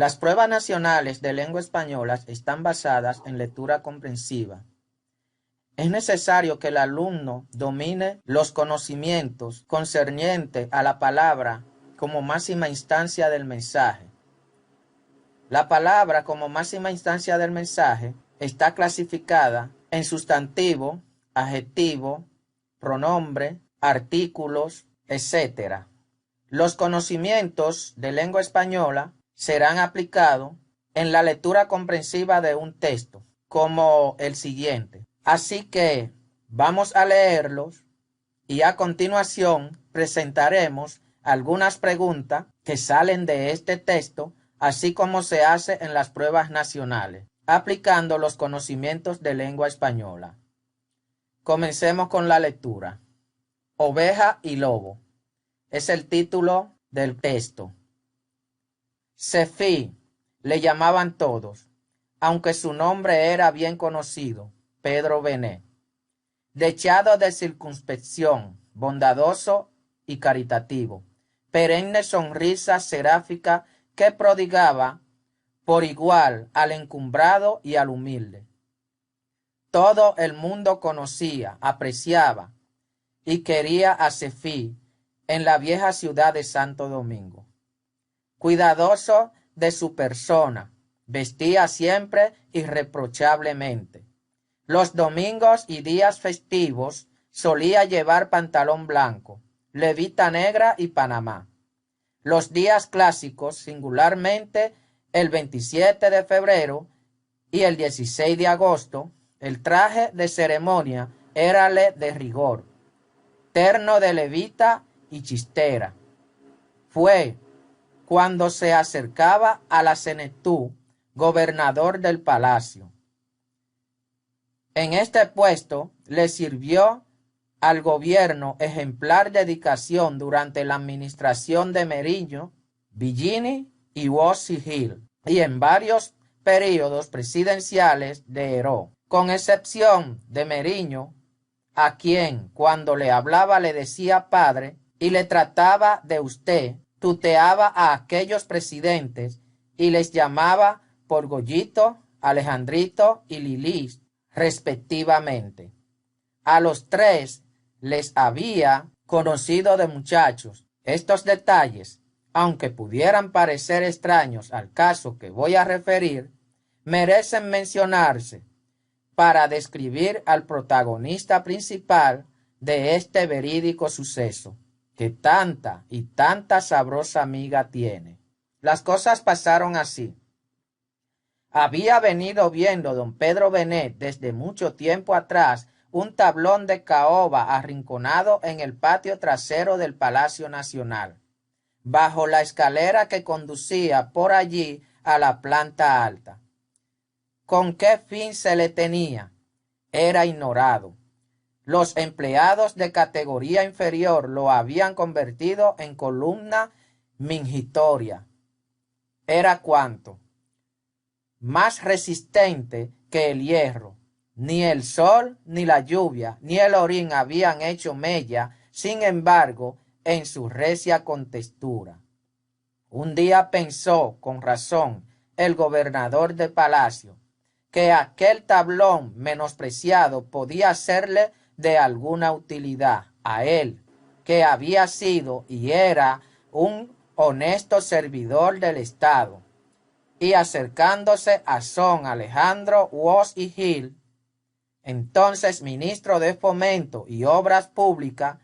Las pruebas nacionales de lengua española están basadas en lectura comprensiva. Es necesario que el alumno domine los conocimientos concernientes a la palabra como máxima instancia del mensaje. La palabra como máxima instancia del mensaje está clasificada en sustantivo, adjetivo, pronombre, artículos, etc. Los conocimientos de lengua española serán aplicados en la lectura comprensiva de un texto, como el siguiente. Así que vamos a leerlos y a continuación presentaremos algunas preguntas que salen de este texto, así como se hace en las pruebas nacionales, aplicando los conocimientos de lengua española. Comencemos con la lectura. Oveja y lobo es el título del texto. Cefí le llamaban todos, aunque su nombre era bien conocido, Pedro Benet. Dechado de circunspección, bondadoso y caritativo, perenne sonrisa seráfica que prodigaba por igual al encumbrado y al humilde. Todo el mundo conocía, apreciaba y quería a Cefí en la vieja ciudad de Santo Domingo. Cuidadoso de su persona, vestía siempre irreprochablemente. Los domingos y días festivos solía llevar pantalón blanco, levita negra y panamá. Los días clásicos, singularmente el 27 de febrero y el 16 de agosto, el traje de ceremonia érale de rigor, terno de levita y chistera. Fue cuando se acercaba a la senectud, gobernador del palacio. En este puesto le sirvió al gobierno ejemplar dedicación durante la administración de Meriño, Villini y Wolsey Hill, y en varios períodos presidenciales de Heró, con excepción de Meriño, a quien cuando le hablaba le decía padre y le trataba de usted, tuteaba a aquellos presidentes y les llamaba por Goyito, Alejandrito y Lilis, respectivamente. A los tres les había conocido de muchachos. Estos detalles, aunque pudieran parecer extraños al caso que voy a referir, merecen mencionarse para describir al protagonista principal de este verídico suceso, que tanta y tanta sabrosa amiga tiene. Las cosas pasaron así. Había venido viendo don Pedro Benet desde mucho tiempo atrás un tablón de caoba arrinconado en el patio trasero del Palacio Nacional, bajo la escalera que conducía por allí a la planta alta. ¿Con qué fin se le tenía? Era ignorado. Los empleados de categoría inferior lo habían convertido en columna mingitoria. Era cuanto más resistente que el hierro. Ni el sol, ni la lluvia, ni el orín habían hecho mella, sin embargo, en su recia contextura. Un día pensó, con razón, el gobernador de palacio, que aquel tablón menospreciado podía serle de alguna utilidad a él, que había sido y era un honesto servidor del Estado. Y acercándose a Son Alejandro Wolsey Hill, entonces ministro de Fomento y Obras Públicas,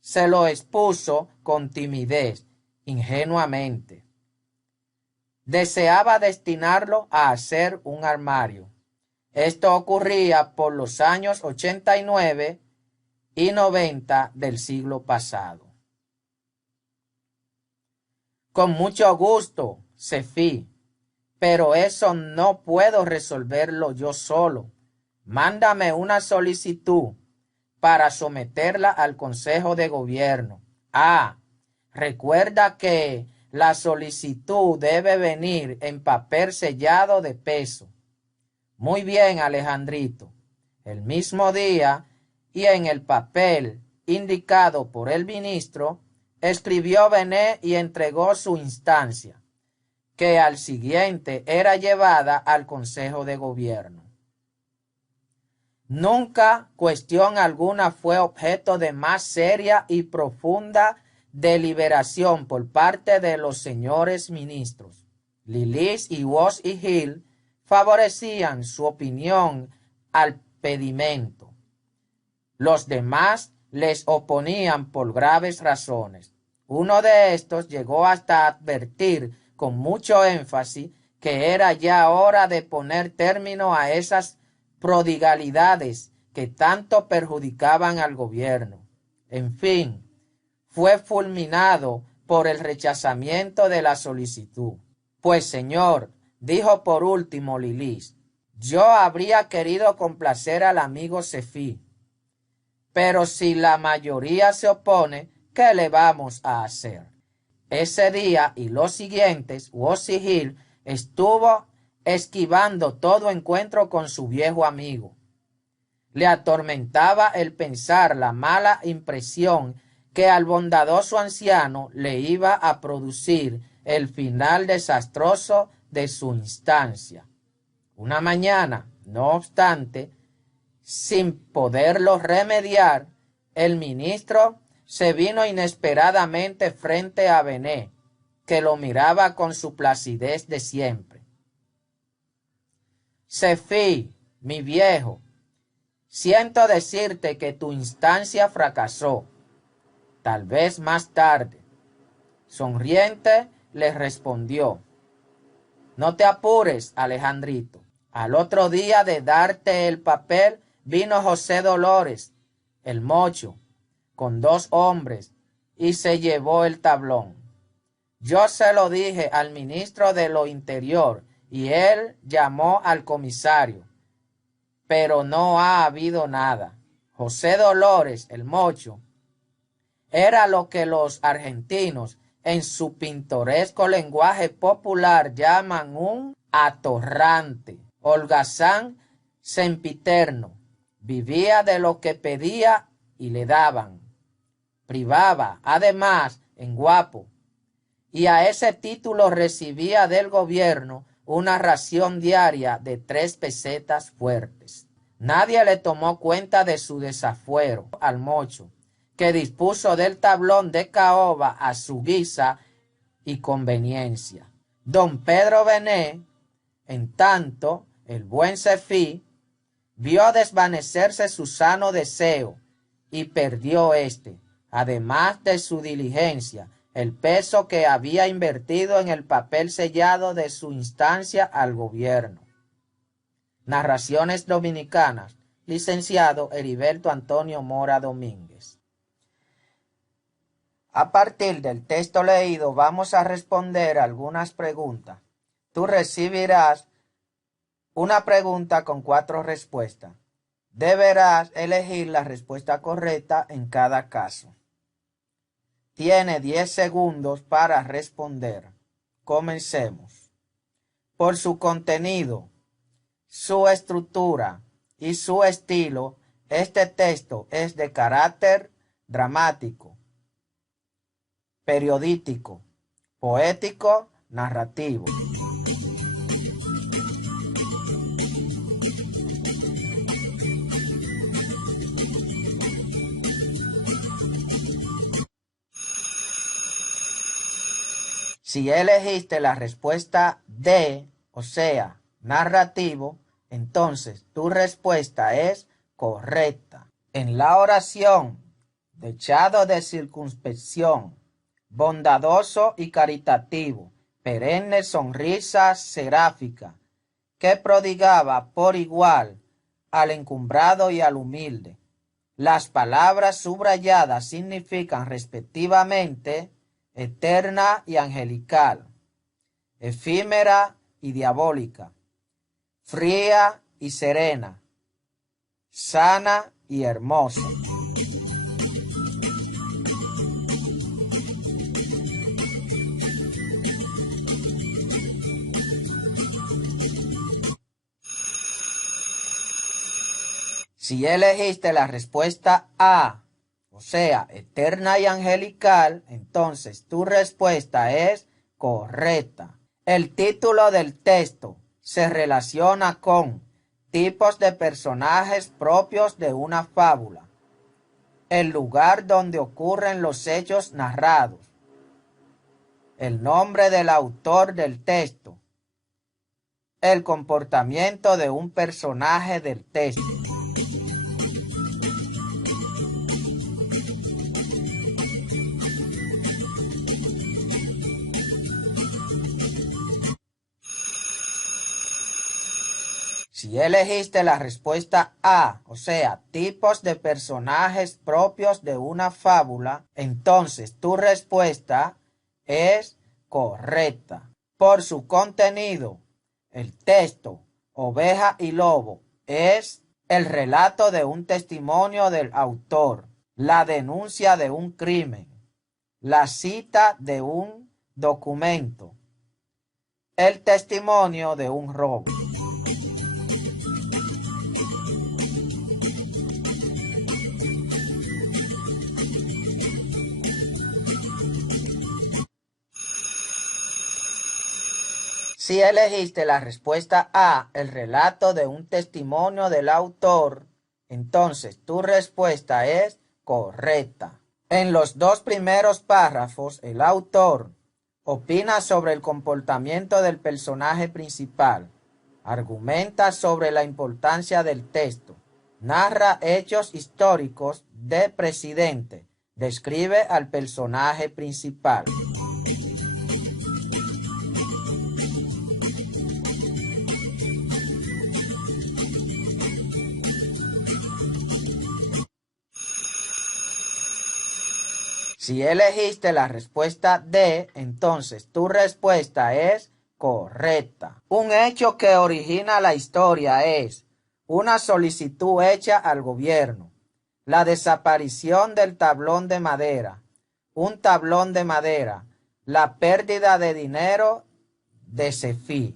se lo expuso con timidez, ingenuamente. Deseaba destinarlo a hacer un armario. Esto ocurría por los años 89 y 90 del siglo pasado. Con mucho gusto, Cefí, pero eso no puedo resolverlo yo solo. Mándame una solicitud para someterla al Consejo de Gobierno. Recuerda que la solicitud debe venir en papel sellado de peso. Muy bien, Alejandrito. El mismo día y en el papel indicado por el ministro, escribió Benet y entregó su instancia. que al siguiente era llevada al Consejo de Gobierno. Nunca cuestión alguna fue objeto de más seria y profunda deliberación por parte de los señores ministros. Lillis y Wood y Hill favorecían su opinión al pedimento. Los demás les oponían por graves razones. Uno de estos llegó hasta advertir con mucho énfasis que era ya hora de poner término a esas prodigalidades que tanto perjudicaban al gobierno. En fin, fue fulminado por el rechazamiento de la solicitud. Pues, señor, dijo por último Lillis, yo habría querido complacer al amigo Sefí, pero si la mayoría se opone, ¿qué le vamos a hacer? Ese día y los siguientes, Wood y Hill estuvo esquivando todo encuentro con su viejo amigo. Le atormentaba el pensar la mala impresión que al bondadoso anciano le iba a producir el final desastroso de su instancia. Una mañana, no obstante, sin poderlo remediar, el ministro se vino inesperadamente frente a Bennet, que lo miraba con su placidez de siempre. Sefí, mi viejo, siento decirte que tu instancia fracasó. Tal vez más tarde. Sonriente le respondió, no te apures, Alejandrito. Al otro día de darte el papel vino José Dolores, el mocho, con 2 hombres, y se llevó el tablón. Yo se lo dije al ministro de lo Interior y él llamó al comisario, pero no ha habido nada. José Dolores, el mocho, era lo que los argentinos en su pintoresco lenguaje popular llaman un atorrante, holgazán sempiterno. Vivía de lo que pedía y le daban. Privaba, además, en guapo, y a ese título recibía del gobierno una ración diaria de 3 pesetas fuertes. Nadie le tomó cuenta de su desafuero al mocho, que dispuso del tablón de caoba a su guisa y conveniencia. Don Pedro Bennet, en tanto, el buen Sefí, vio desvanecerse su sano deseo y perdió éste, además de su diligencia, el peso que había invertido en el papel sellado de su instancia al gobierno. Narraciones Dominicanas, licenciado Heriberto Antonio Mora Domínguez. A partir del texto leído vamos a responder algunas preguntas. Tú recibirás una pregunta con 4 respuestas. Deberás elegir la respuesta correcta en cada caso. Tiene 10 segundos para responder. Comencemos. Por su contenido, su estructura y su estilo, este texto es de carácter dramático, periodístico, poético, narrativo. Si elegiste la respuesta D, o sea, narrativo, entonces tu respuesta es correcta. En la oración, dechado de circunspección, bondadoso y caritativo, perenne sonrisa seráfica, que prodigaba por igual al encumbrado y al humilde. Las palabras subrayadas significan respectivamente eterna y angelical, efímera y diabólica, fría y serena, sana y hermosa. Si elegiste la respuesta A, o sea, eterna y angelical, entonces tu respuesta es correcta. El título del texto se relaciona con tipos de personajes propios de una fábula, el lugar donde ocurren los hechos narrados, el nombre del autor del texto, el comportamiento de un personaje del texto. Si elegiste la respuesta A, o sea, tipos de personajes propios de una fábula, entonces tu respuesta es correcta. Por su contenido, el texto Oveja y Lobo es el relato de un testimonio del autor, la denuncia de un crimen, la cita de un documento, el testimonio de un robo. Si elegiste la respuesta A, el relato de un testimonio del autor, entonces tu respuesta es correcta. En los dos primeros párrafos, el autor opina sobre el comportamiento del personaje principal, argumenta sobre la importancia del texto, narra hechos históricos de Presidente, describe al personaje principal. Si elegiste la respuesta D, entonces tu respuesta es correcta. Un hecho que origina la historia es una solicitud hecha al gobierno, la desaparición del tablón de madera, un tablón de madera, la pérdida de dinero de Cefí.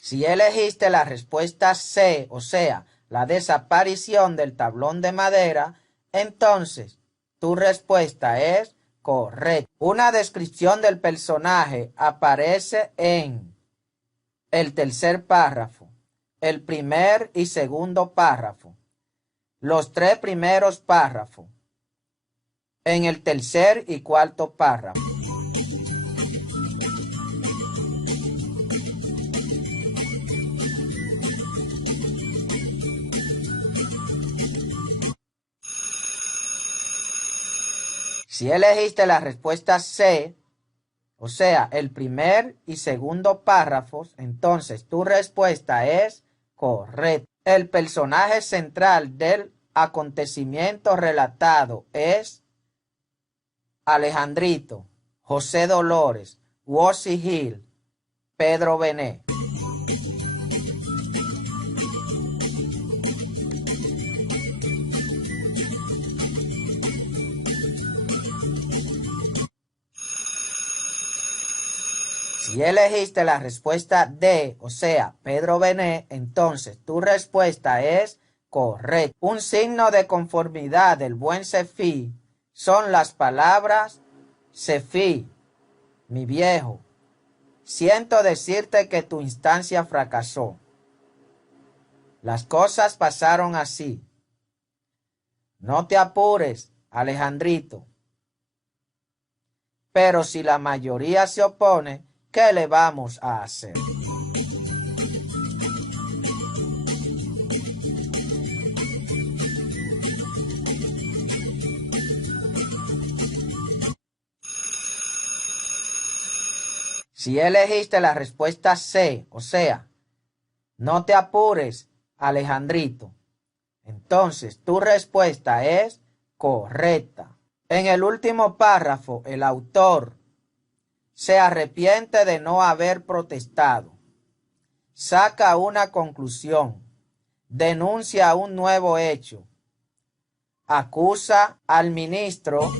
Si elegiste la respuesta C, o sea, la desaparición del tablón de madera, entonces tu respuesta es correcta. Una descripción del personaje aparece en el tercer párrafo, el primer y segundo párrafo, los tres primeros párrafos, en el tercer y cuarto párrafo. Si elegiste la respuesta C, o sea, el primer y segundo párrafos, entonces tu respuesta es correcta. El personaje central del acontecimiento relatado es Alejandrito, José Dolores, Wosi Hill, Pedro Bené. Si elegiste la respuesta D, o sea, Pedro Bené, entonces tu respuesta es correcta. Un signo de conformidad del buen Cefí son las palabras: Cefí, mi viejo, siento decirte que tu instancia fracasó. Las cosas pasaron así. No te apures, Alejandrito. Pero si la mayoría se opone, ¿qué le vamos a hacer? Si elegiste la respuesta C, o sea, no te apures, Alejandrito, entonces tu respuesta es correcta. En el último párrafo, el autor se arrepiente de no haber protestado, saca una conclusión, denuncia un nuevo hecho, acusa al ministro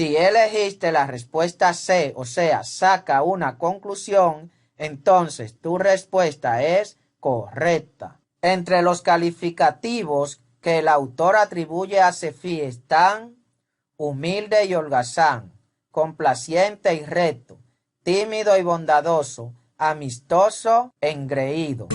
Si elegiste la respuesta C, o sea, saca una conclusión, entonces tu respuesta es correcta. Entre los calificativos que el autor atribuye a Sefí están humilde y holgazán, complaciente y recto, tímido y bondadoso, amistoso, engreído.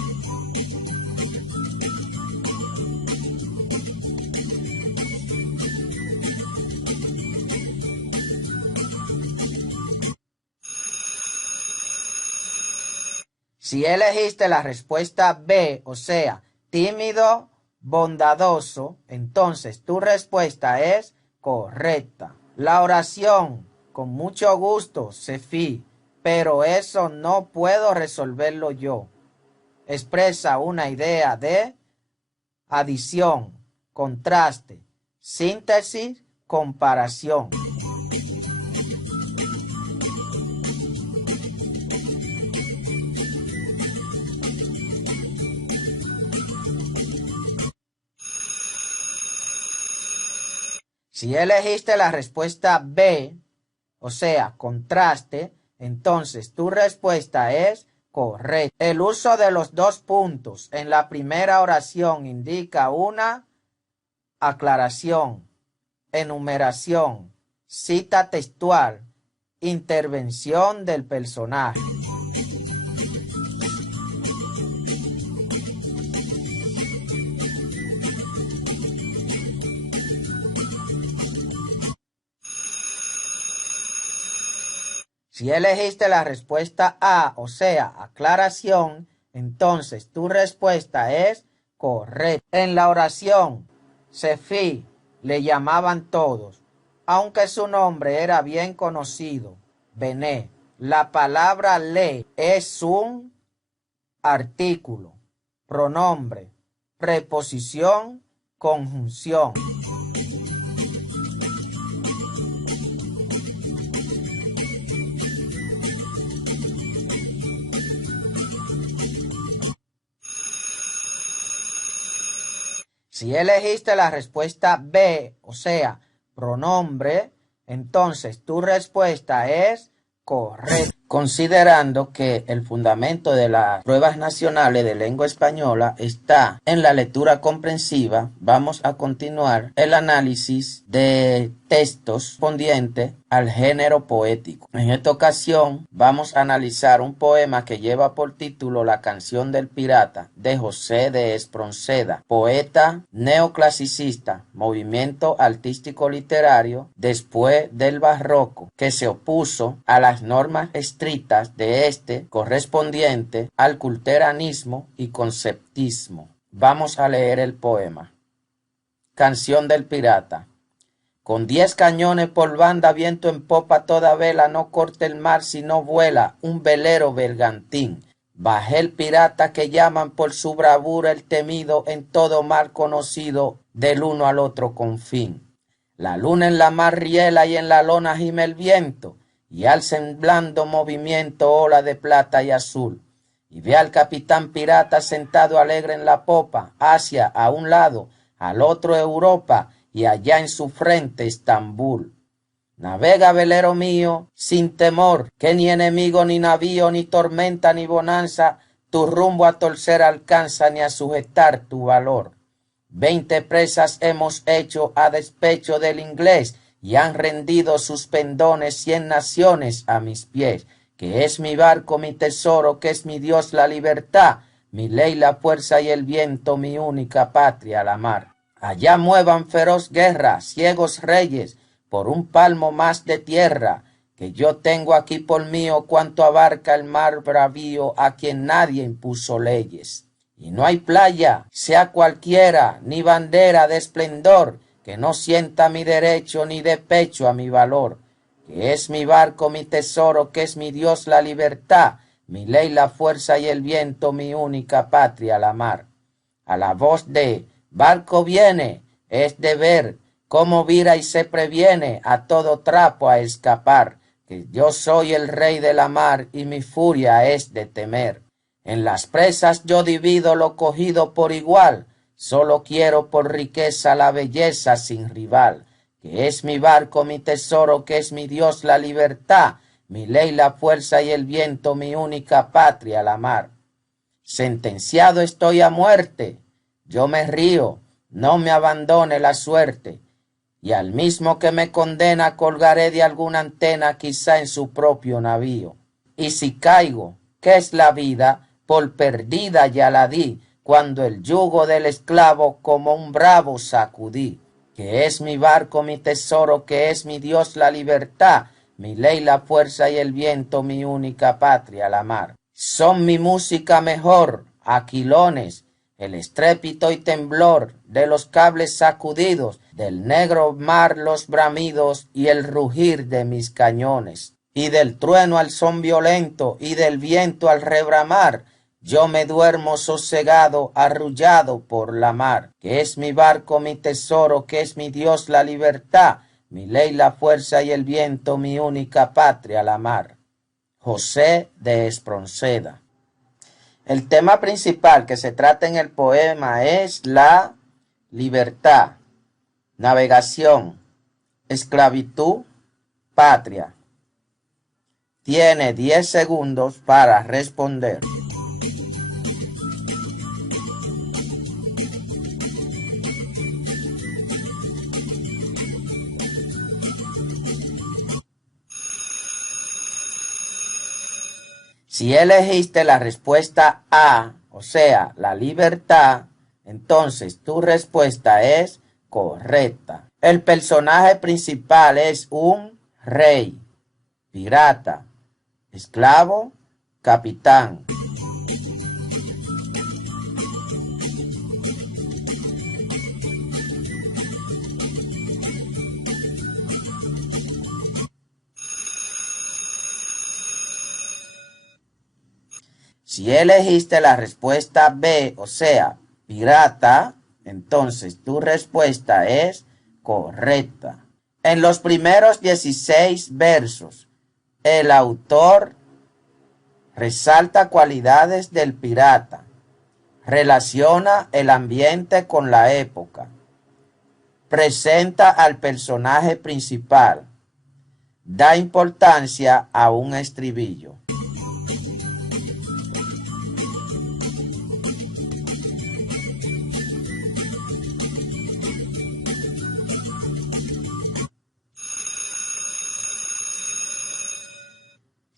Si elegiste la respuesta B, o sea, tímido, bondadoso, entonces tu respuesta es correcta. La oración, con mucho gusto, Sefí, pero eso no puedo resolverlo yo, expresa una idea de adición, contraste, síntesis, comparación. Si elegiste la respuesta B, o sea, contraste, entonces tu respuesta es correcta. El uso de los dos puntos en la primera oración indica una aclaración, enumeración, cita textual, intervención del personaje. Si elegiste la respuesta A, o sea, aclaración, entonces tu respuesta es correcta. En la oración, Sefí le llamaban todos, aunque su nombre era bien conocido, Bené. La palabra le es un artículo, pronombre, preposición, conjunción. Si elegiste la respuesta B, o sea, pronombre, entonces tu respuesta es correcta. Considerando que el fundamento de las pruebas nacionales de lengua española está en la lectura comprensiva, vamos a continuar el análisis de textos correspondientes al género poético. En esta ocasión vamos a analizar un poema que lleva por título La canción del pirata de José de Espronceda, poeta neoclasicista, movimiento artístico literario después del barroco, que se opuso a las normas estrictas de este correspondiente al culteranismo y conceptismo. Vamos a leer el poema. Canción del pirata. Con 10 cañones por banda, viento en popa, toda vela, no corta el mar sino vuela un velero bergantín. Bajé el pirata que llaman por su bravura el temido, en todo mar conocido, del uno al otro confín. La luna en la mar riela y en la lona gime el viento, y alza en blando movimiento ola de plata y azul. Y ve al capitán pirata sentado alegre en la popa, Asia a un lado, al otro Europa, y allá en su frente Estambul. Navega, velero mío, sin temor, que ni enemigo, ni navío, ni tormenta, ni bonanza, tu rumbo a torcer alcanza, ni a sujetar tu valor. 20 presas hemos hecho a despecho del inglés, y han rendido sus pendones 100 naciones a mis pies, que es mi barco, mi tesoro, que es mi Dios la libertad, mi ley la fuerza y el viento, mi única patria la mar. Allá muevan feroz guerra, ciegos reyes, por un palmo más de tierra, que yo tengo aquí por mío cuanto abarca el mar bravío, a quien nadie impuso leyes. Y no hay playa, sea cualquiera, ni bandera de esplendor, que no sienta mi derecho ni de pecho a mi valor, que es mi barco, mi tesoro, que es mi Dios la libertad, mi ley la fuerza y el viento, mi única patria la mar. A la voz de barco viene, es de ver cómo vira y se previene a todo trapo a escapar, que yo soy el rey de la mar y mi furia es de temer. En las presas yo divido lo cogido por igual, solo quiero por riqueza la belleza sin rival, que es mi barco, mi tesoro, que es mi Dios, la libertad, mi ley, la fuerza y el viento, mi única patria, la mar. Sentenciado estoy a muerte, yo me río, no me abandone la suerte, y al mismo que me condena colgaré de alguna antena, quizá en su propio navío. Y si caigo, ¿qué es la vida? Por perdida ya la di, cuando el yugo del esclavo como un bravo sacudí. Que es mi barco, mi tesoro, que es mi Dios, la libertad, mi ley, la fuerza y el viento, mi única patria, la mar. Son mi música mejor, aquilones, el estrépito y temblor de los cables sacudidos, del negro mar los bramidos y el rugir de mis cañones, y del trueno al son violento y del viento al rebramar. Yo me duermo sosegado, arrullado por la mar, que es mi barco, mi tesoro, que es mi Dios, la libertad, mi ley, la fuerza y el viento, mi única patria, la mar. José de Espronceda. El tema principal que se trata en el poema es la libertad, navegación, esclavitud, patria. Tiene 10 segundos para responder. Si elegiste la respuesta A, o sea, la libertad, entonces tu respuesta es correcta. El personaje principal es un rey, pirata, esclavo, capitán. Si elegiste la respuesta B, o sea, pirata, entonces tu respuesta es correcta. En los primeros 16 versos, el autor resalta cualidades del pirata, relaciona el ambiente con la época, presenta al personaje principal, da importancia a un estribillo.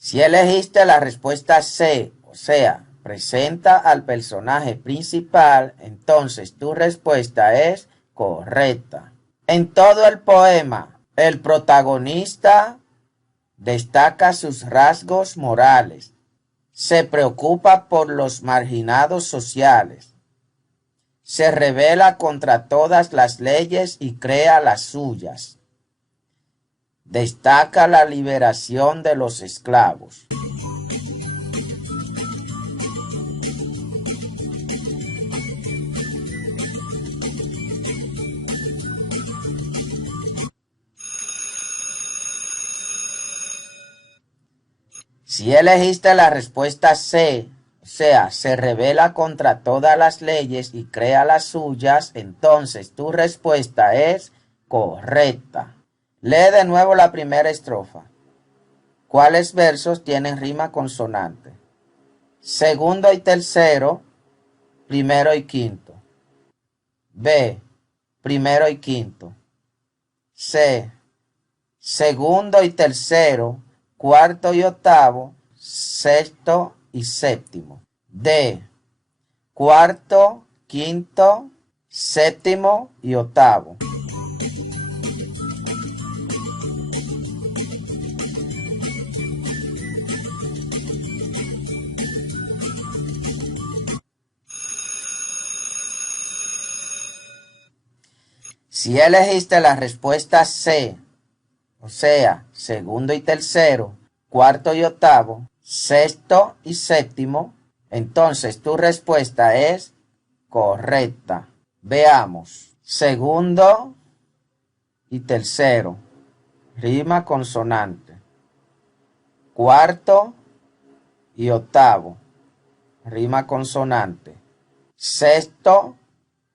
Si elegiste la respuesta C, o sea, presenta al personaje principal, entonces tu respuesta es correcta. En todo el poema, el protagonista destaca sus rasgos morales, se preocupa por los marginados sociales, se rebela contra todas las leyes y crea las suyas. Destaca la liberación de los esclavos. Si elegiste la respuesta C, o sea, se rebela contra todas las leyes y crea las suyas, entonces tu respuesta es correcta. Lee de nuevo la primera estrofa. ¿Cuáles versos tienen rima consonante? Segundo y tercero, primero y quinto. B, primero y quinto. C, segundo y tercero, cuarto y octavo, sexto y séptimo. D, cuarto, quinto, séptimo y octavo. Si elegiste la respuesta C, o sea, segundo y tercero, cuarto y octavo, sexto y séptimo, entonces tu respuesta es correcta. Veamos. Segundo y tercero, rima consonante. Cuarto y octavo, rima consonante. Sexto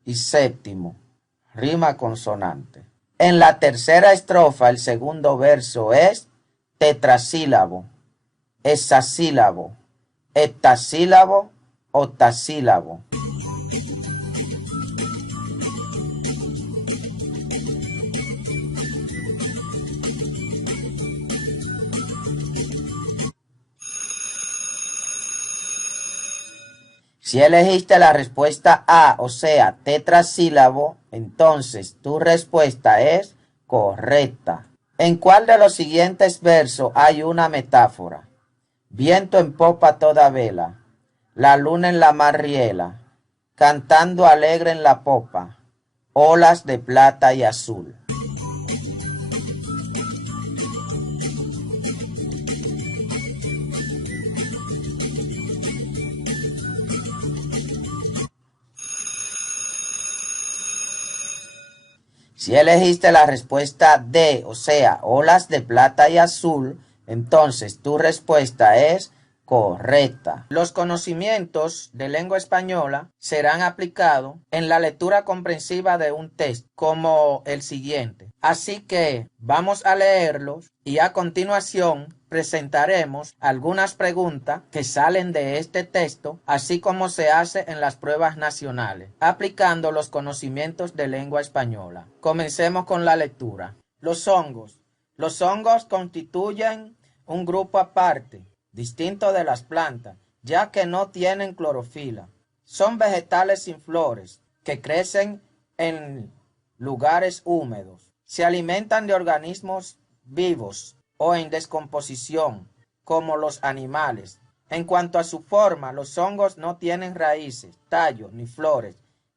y séptimo, rima consonante. En la tercera estrofa el segundo verso es tetrasílabo, hexasílabo, heptasílabo, octasílabo. Si elegiste la respuesta A, o sea, tetrasílabo, entonces tu respuesta es correcta. ¿En cuál de los siguientes versos hay una metáfora? Viento en popa a toda vela, la luna en la mar riela, cantando alegre en la popa, olas de plata y azul. Si elegiste la respuesta D, o sea, olas de plata y azul, entonces tu respuesta es correcta. Los conocimientos de lengua española serán aplicados en la lectura comprensiva de un texto como el siguiente. Así que vamos a leerlos y a continuación presentaremos algunas preguntas que salen de este texto, así como se hace en las pruebas nacionales, aplicando los conocimientos de lengua española. Comencemos con la lectura. Los hongos. Los hongos constituyen un grupo aparte, distinto de las plantas, ya que no tienen clorofila. Son vegetales sin flores, que crecen en lugares húmedos. Se alimentan de organismos vivos o en descomposición, como los animales. En cuanto a su forma, los hongos no tienen raíces, tallos ni flores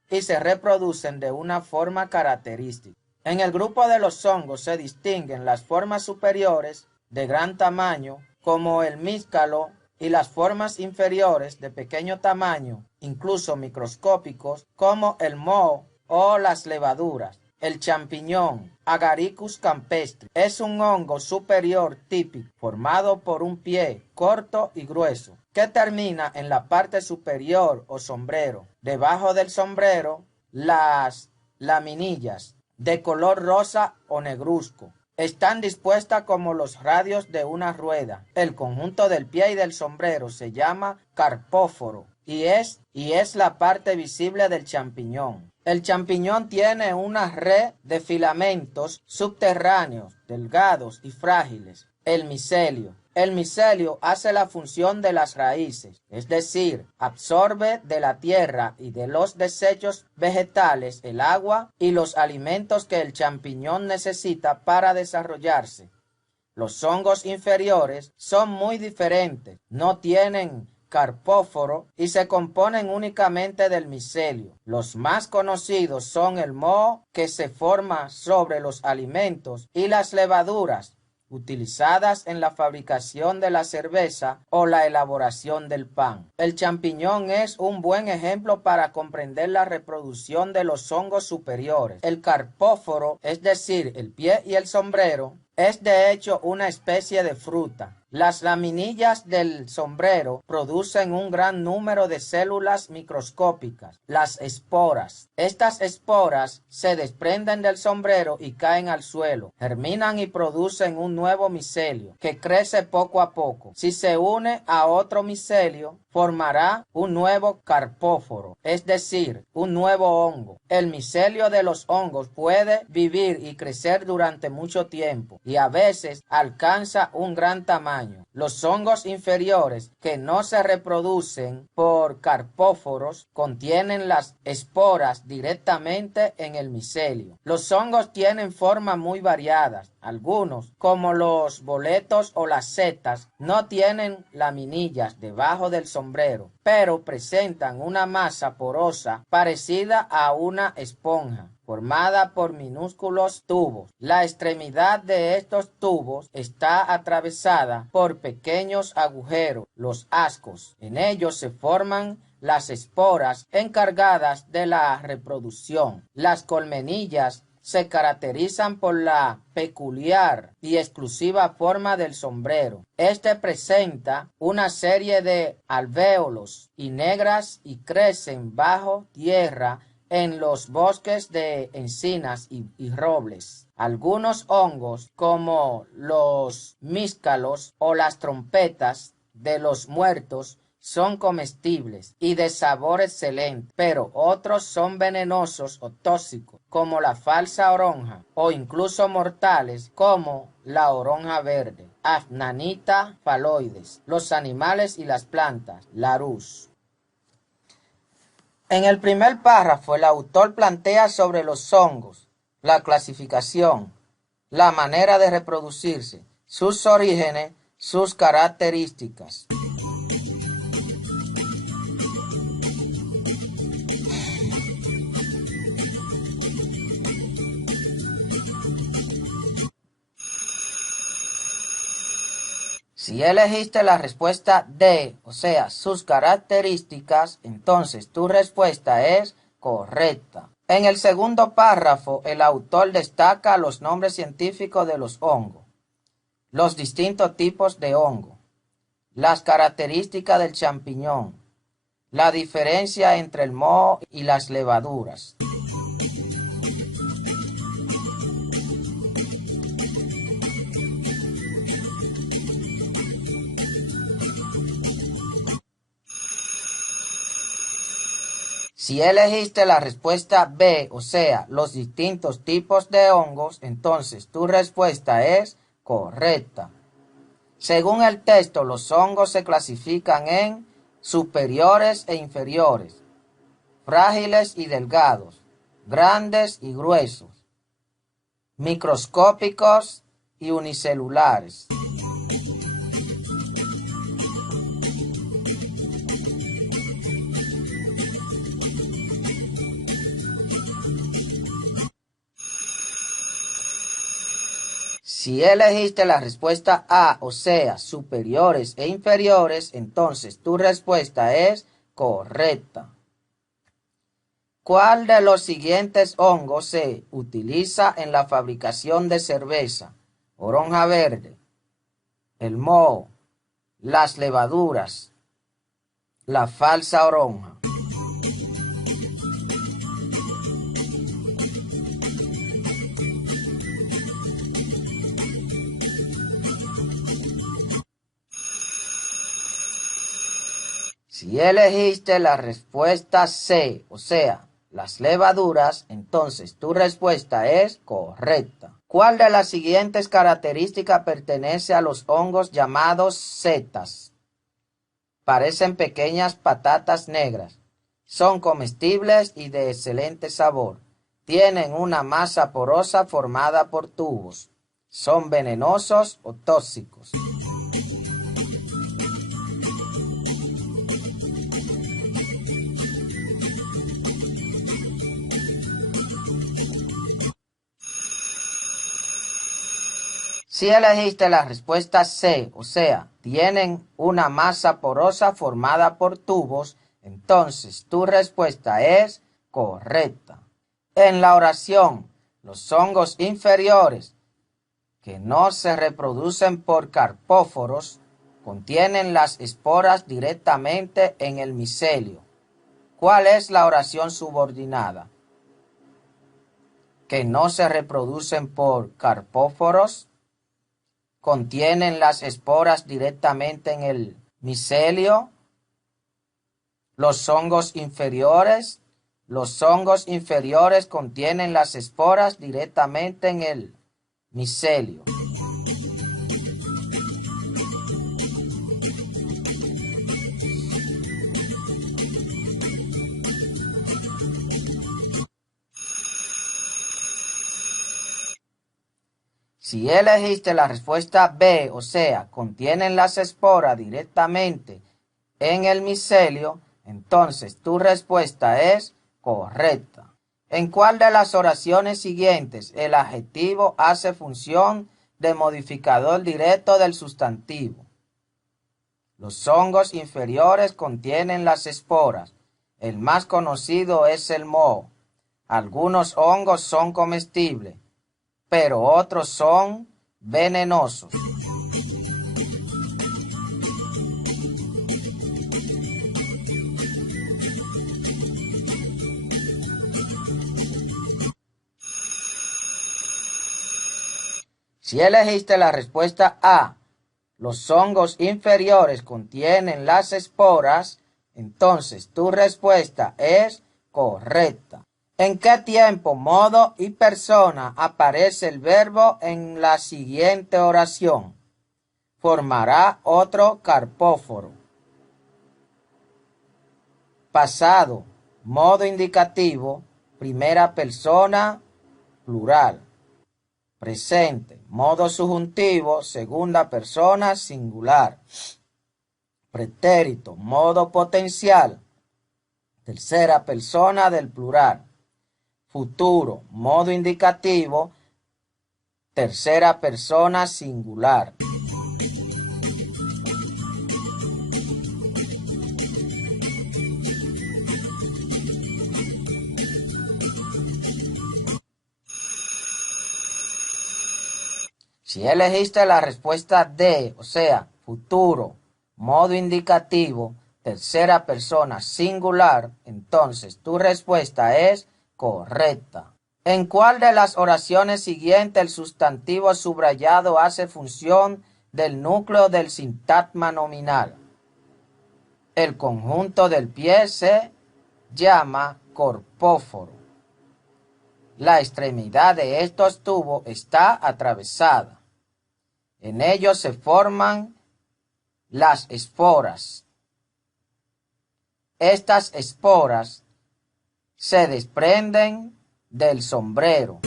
y se reproducen de una forma característica. En el grupo de los hongos se distinguen las formas superiores de gran tamaño, como el míscalo, y las formas inferiores de pequeño tamaño, incluso microscópicos, como el moho o las levaduras. El champiñón, Agaricus campestris, es un hongo superior típico, formado por un pie corto y grueso, que termina en la parte superior o sombrero. Debajo del sombrero, las laminillas, de color rosa o negruzco, están dispuestas como los radios de una rueda. El conjunto del pie y del sombrero se llama carpóforo y es la parte visible del champiñón. El champiñón tiene una red de filamentos subterráneos, delgados y frágiles. El micelio. El micelio hace la función de las raíces, es decir, absorbe de la tierra y de los desechos vegetales el agua y los alimentos que el champiñón necesita para desarrollarse. Los hongos inferiores son muy diferentes, no tienen carpóforo y se componen únicamente del micelio. Los más conocidos son el moho, que se forma sobre los alimentos, y las levaduras, utilizadas en la fabricación de la cerveza o la elaboración del pan. El champiñón es un buen ejemplo para comprender la reproducción de los hongos superiores. El carpóforo, es decir, el pie y el sombrero, es de hecho una especie de fruta. Las laminillas del sombrero producen un gran número de células microscópicas, las esporas. Estas esporas se desprenden del sombrero y caen al suelo, germinan y producen un nuevo micelio, que crece poco a poco. Si se une a otro micelio, formará un nuevo carpóforo, es decir, un nuevo hongo. El micelio de los hongos puede vivir y crecer durante mucho tiempo y a veces alcanza un gran tamaño. Los hongos inferiores, que no se reproducen por carpóforos, contienen las esporas directamente en el micelio. Los hongos tienen formas muy variadas. Algunos, como los boletos o las setas, no tienen laminillas debajo del sombrero, pero presentan una masa porosa parecida a una esponja, formada por minúsculos tubos. La extremidad de estos tubos está atravesada por pequeños agujeros, los ascos. En ellos se forman las esporas encargadas de la reproducción. Las colmenillas se caracterizan por la peculiar y exclusiva forma del sombrero. Este presenta una serie de alvéolos y negras y crecen bajo tierra en los bosques de encinas y robles. Algunos hongos, como los míscalos o las trompetas de los muertos, son comestibles y de sabor excelente, pero otros son venenosos o tóxicos, como la falsa oronja, o incluso mortales, como la oronja verde, Aznanita phalloides, los animales y las plantas, Larousse. En el primer párrafo, el autor plantea sobre los hongos, la clasificación, la manera de reproducirse, sus orígenes, sus características. Si elegiste la respuesta D, o sea, sus características, entonces tu respuesta es correcta. En el segundo párrafo, el autor destaca los nombres científicos de los hongos, los distintos tipos de hongo, las características del champiñón, la diferencia entre el moho y las levaduras. Si elegiste la respuesta B, o sea, los distintos tipos de hongos, entonces tu respuesta es correcta. Según el texto, los hongos se clasifican en superiores e inferiores, frágiles y delgados, grandes y gruesos, microscópicos y unicelulares. Si elegiste la respuesta A, o sea, superiores e inferiores, entonces tu respuesta es correcta. ¿Cuál de los siguientes hongos se utiliza en la fabricación de cerveza? Oronja verde, el moho, las levaduras, la falsa oronja. Si elegiste la respuesta C, o sea, las levaduras, entonces tu respuesta es correcta. ¿Cuál de las siguientes características pertenece a los hongos llamados setas? Parecen pequeñas patatas negras. Son comestibles y de excelente sabor. Tienen una masa porosa formada por tubos. Son venenosos o tóxicos. Si elegiste la respuesta C, o sea, tienen una masa porosa formada por tubos, entonces tu respuesta es correcta. En la oración, los hongos inferiores, que no se reproducen por carpóforos, contienen las esporas directamente en el micelio. ¿Cuál es la oración subordinada? Que no se reproducen por carpóforos, contienen las esporas directamente en el micelio. Los hongos inferiores contienen las esporas directamente en el micelio. Si elegiste la respuesta B, o sea, contienen las esporas directamente en el micelio, entonces tu respuesta es correcta. ¿En cuál de las oraciones siguientes el adjetivo hace función de modificador directo del sustantivo? Los hongos inferiores contienen las esporas. El más conocido es el moho. Algunos hongos son comestibles, pero otros son venenosos. Si elegiste la respuesta A, los hongos inferiores contienen las esporas, entonces tu respuesta es correcta. ¿En qué tiempo, modo y persona aparece el verbo en la siguiente oración? Formará otro carpóforo. Pasado, modo indicativo, primera persona, plural. Presente, modo subjuntivo, segunda persona, singular. Pretérito, modo potencial, tercera persona del plural. Futuro, modo indicativo, tercera persona singular. Si elegiste la respuesta D, o sea, futuro, modo indicativo, tercera persona singular, entonces tu respuesta es correcta. ¿En cuál de las oraciones siguientes el sustantivo subrayado hace función del núcleo del sintagma nominal? El conjunto del pie se llama corpóforo. La extremidad de estos tubos está atravesada. En ellos se forman las esporas. Estas esporas se desprenden del sombrero.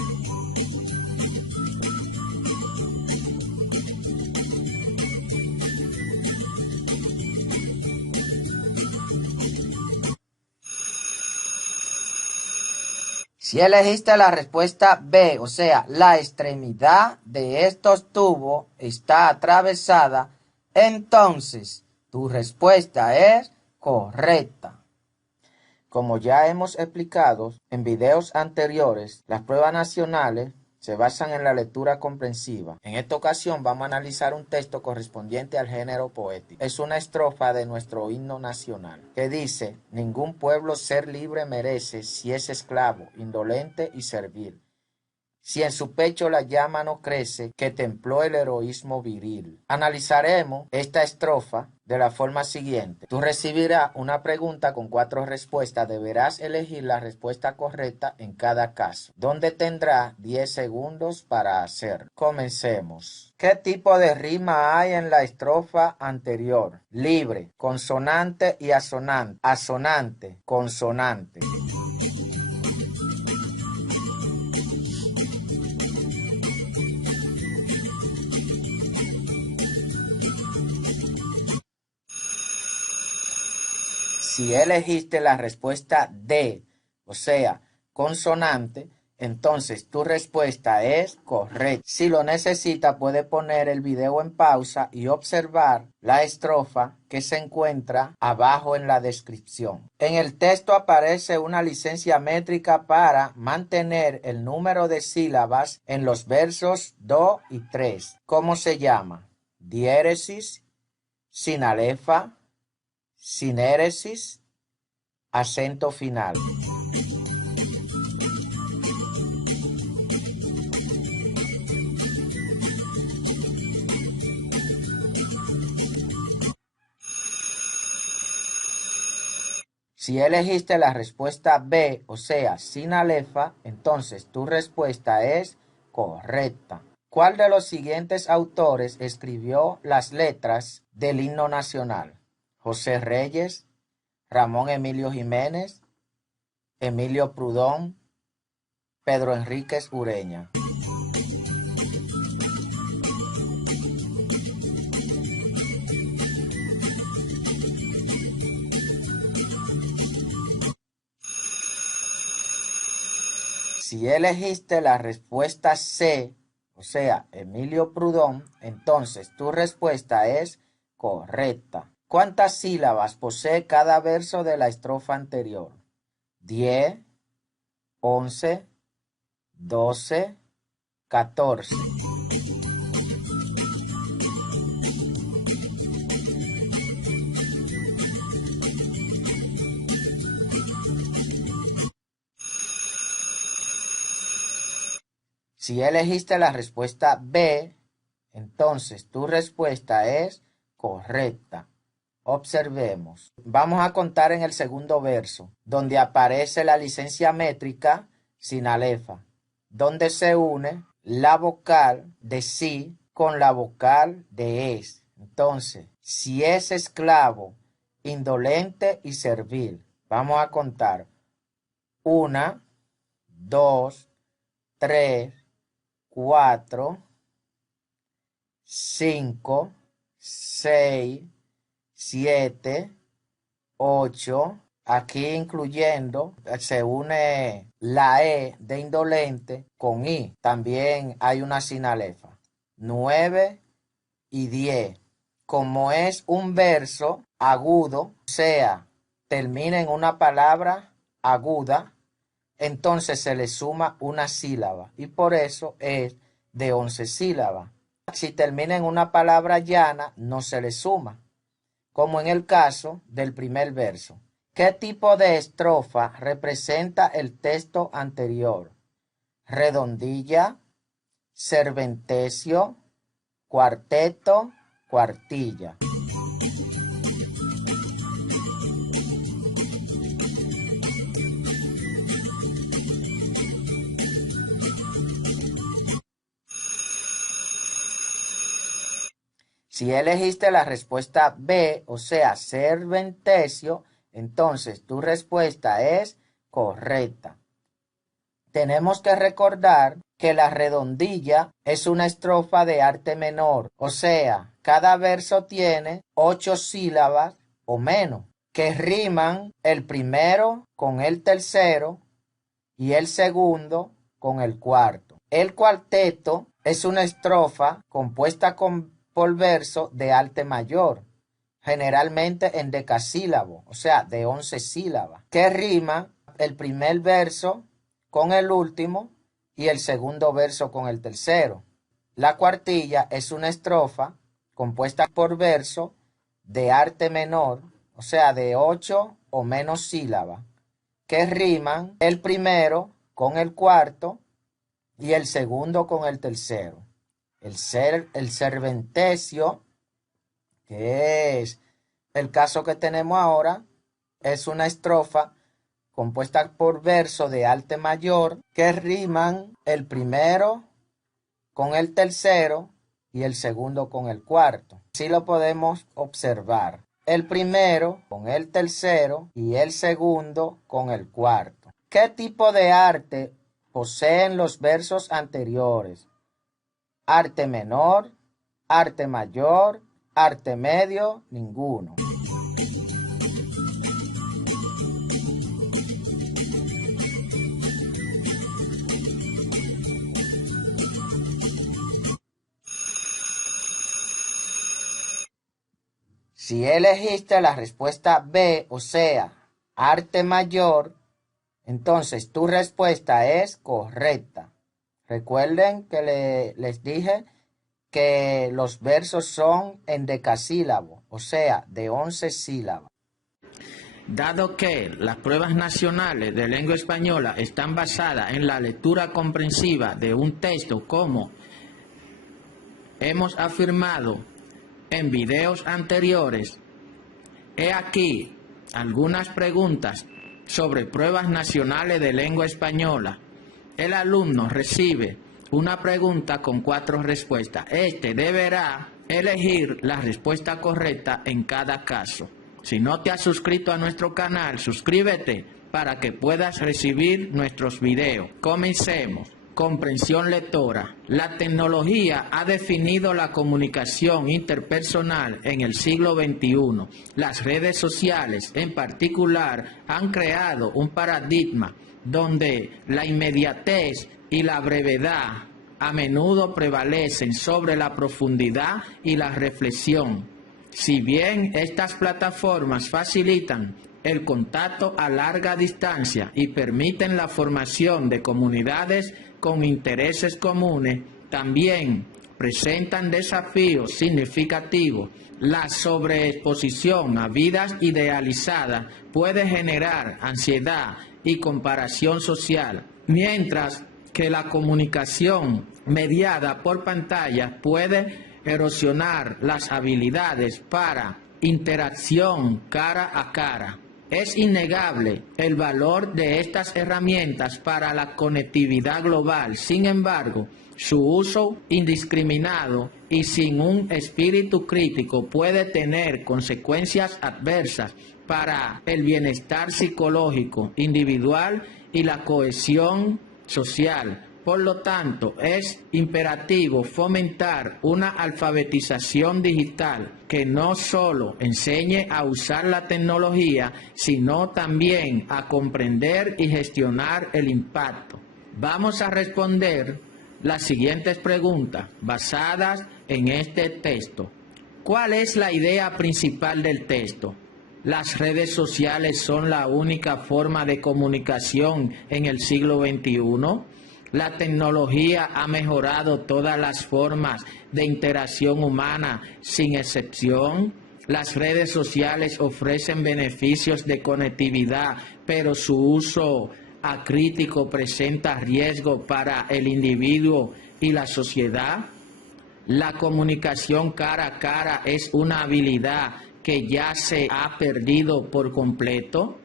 Si elegiste la respuesta B, o sea, la extremidad de estos tubos está atravesada, entonces tu respuesta es correcta. Como ya hemos explicado en videos anteriores, las pruebas nacionales se basan en la lectura comprensiva. En esta ocasión vamos a analizar un texto correspondiente al género poético. Es una estrofa de nuestro himno nacional que dice: ningún pueblo ser libre merece si es esclavo, indolente y servil. Si en su pecho la llama no crece, que templó el heroísmo viril. Analizaremos esta estrofa de la forma siguiente. Tú recibirás una pregunta con 4 respuestas. Deberás elegir la respuesta correcta en cada caso, donde tendrás 10 segundos para hacerlo. Comencemos. ¿Qué tipo de rima hay en la estrofa anterior? Libre, consonante y asonante. Asonante, consonante. Si elegiste la respuesta D, o sea, consonante, entonces tu respuesta es correcta. Si lo necesita, puede poner el video en pausa y observar la estrofa que se encuentra abajo en la descripción. En el texto aparece una licencia métrica para mantener el número de sílabas en los versos 2 y 3. ¿Cómo se llama? Diéresis, sinalefa, sinéresis, acento final. Si elegiste la respuesta B, o sea, sinalefa, entonces tu respuesta es correcta. ¿Cuál de los siguientes autores escribió las letras del himno nacional? José Reyes, Ramón Emilio Jiménez, Emilio Prudón, Pedro Enríquez Ureña. Si elegiste la respuesta C, o sea, Emilio Prudón, entonces tu respuesta es correcta. ¿Cuántas sílabas posee cada verso de la estrofa anterior? 10, 11, 12, 14. Si elegiste la respuesta B, entonces tu respuesta es correcta. Observemos. Vamos a contar en el segundo verso, donde aparece la licencia métrica sin alefa, donde se une la vocal de sí con la vocal de es. Entonces, si es esclavo, indolente y servil, vamos a contar 1, 2, 3, 4, 5, 6, 7, 8, aquí incluyendo, se une la E de indolente con I, también hay una sinalefa, 9 y 10. Como es un verso agudo, o sea, termina en una palabra aguda, entonces se le suma una sílaba y por eso es de 11 sílabas. Si termina en una palabra llana, no se le suma, como en el caso del primer verso. ¿Qué tipo de estrofa representa el texto anterior? Redondilla, serpentecio, cuarteto, cuartilla. Si elegiste la respuesta B, o sea, serpentecio, entonces tu respuesta es correcta. Tenemos que recordar que la redondilla es una estrofa de arte menor, o sea, cada verso tiene 8 sílabas o menos, que riman el primero con el tercero y el segundo con el cuarto. El cuarteto es una estrofa compuesta por verso de arte mayor, generalmente en decasílabo, o sea, de 11 sílabas, que rima el primer verso con el último y el segundo verso con el tercero. La cuartilla es una estrofa compuesta por verso de arte menor, o sea, de 8 o menos sílabas, que riman el primero con el cuarto y el segundo con el tercero. El serpentecio, que es el caso que tenemos ahora, es una estrofa compuesta por verso de arte mayor que riman el primero con el tercero y el segundo con el cuarto. Así lo podemos observar. El primero con el tercero y el segundo con el cuarto. ¿Qué tipo de arte poseen los versos anteriores? Arte menor, arte mayor, arte medio, ninguno. Si elegiste la respuesta B, o sea, arte mayor, entonces tu respuesta es correcta. Recuerden que les dije que los versos son en decasílabo, o sea, de 11 sílabas. Dado que las pruebas nacionales de lengua española están basadas en la lectura comprensiva de un texto, como hemos afirmado en videos anteriores, he aquí algunas preguntas sobre pruebas nacionales de lengua española. El alumno recibe una pregunta con 4 respuestas. Este deberá elegir la respuesta correcta en cada caso. Si no te has suscrito a nuestro canal, suscríbete para que puedas recibir nuestros videos. Comencemos. Comprensión lectora. La tecnología ha definido la comunicación interpersonal en el siglo XXI. Las redes sociales, en particular, han creado un paradigma donde la inmediatez y la brevedad a menudo prevalecen sobre la profundidad y la reflexión. Si bien estas plataformas facilitan el contacto a larga distancia y permiten la formación de comunidades con intereses comunes, también presentan desafíos significativos. La sobreexposición a vidas idealizadas puede generar ansiedad y comparación social, mientras que la comunicación mediada por pantalla puede erosionar las habilidades para interacción cara a cara. Es innegable el valor de estas herramientas para la conectividad global. Sin embargo, su uso indiscriminado y sin un espíritu crítico puede tener consecuencias adversas para el bienestar psicológico individual y la cohesión social. Por lo tanto, es imperativo fomentar una alfabetización digital que no solo enseñe a usar la tecnología, sino también a comprender y gestionar el impacto. Vamos a responder las siguientes preguntas basadas en este texto. ¿Cuál es la idea principal del texto? ¿Las redes sociales son la única forma de comunicación en el siglo XXI? La tecnología ha mejorado todas las formas de interacción humana sin excepción. Las redes sociales ofrecen beneficios de conectividad, pero su uso acrítico presenta riesgo para el individuo y la sociedad. La comunicación cara a cara es una habilidad que ya se ha perdido por completo.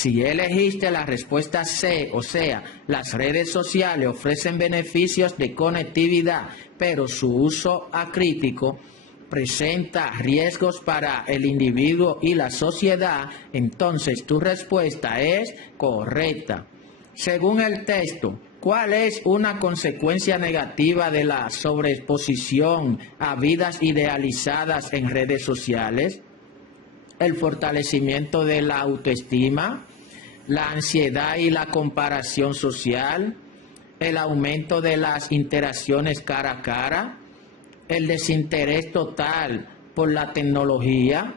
Si elegiste la respuesta C, o sea, las redes sociales ofrecen beneficios de conectividad, pero su uso acrítico presenta riesgos para el individuo y la sociedad, entonces tu respuesta es correcta. Según el texto, ¿cuál es una consecuencia negativa de la sobreexposición a vidas idealizadas en redes sociales? El fortalecimiento de la autoestima, la ansiedad y la comparación social, el aumento de las interacciones cara a cara, el desinterés total por la tecnología.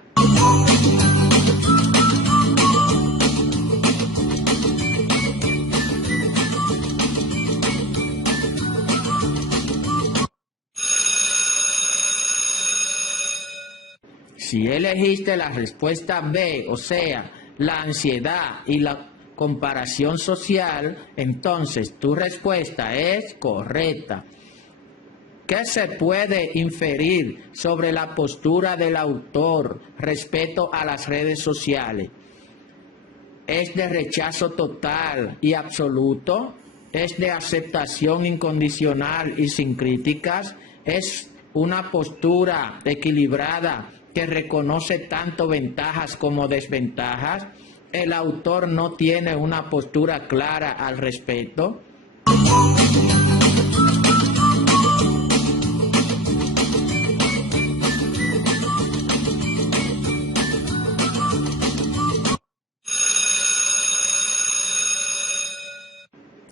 Si elegiste la respuesta B, o sea, la ansiedad y la comparación social, entonces tu respuesta es correcta. ¿Qué se puede inferir sobre la postura del autor respecto a las redes sociales? ¿Es de rechazo total y absoluto? ¿Es de aceptación incondicional y sin críticas? ¿Es una postura equilibrada que reconoce tanto ventajas como desventajas? ¿El autor no tiene una postura clara al respecto?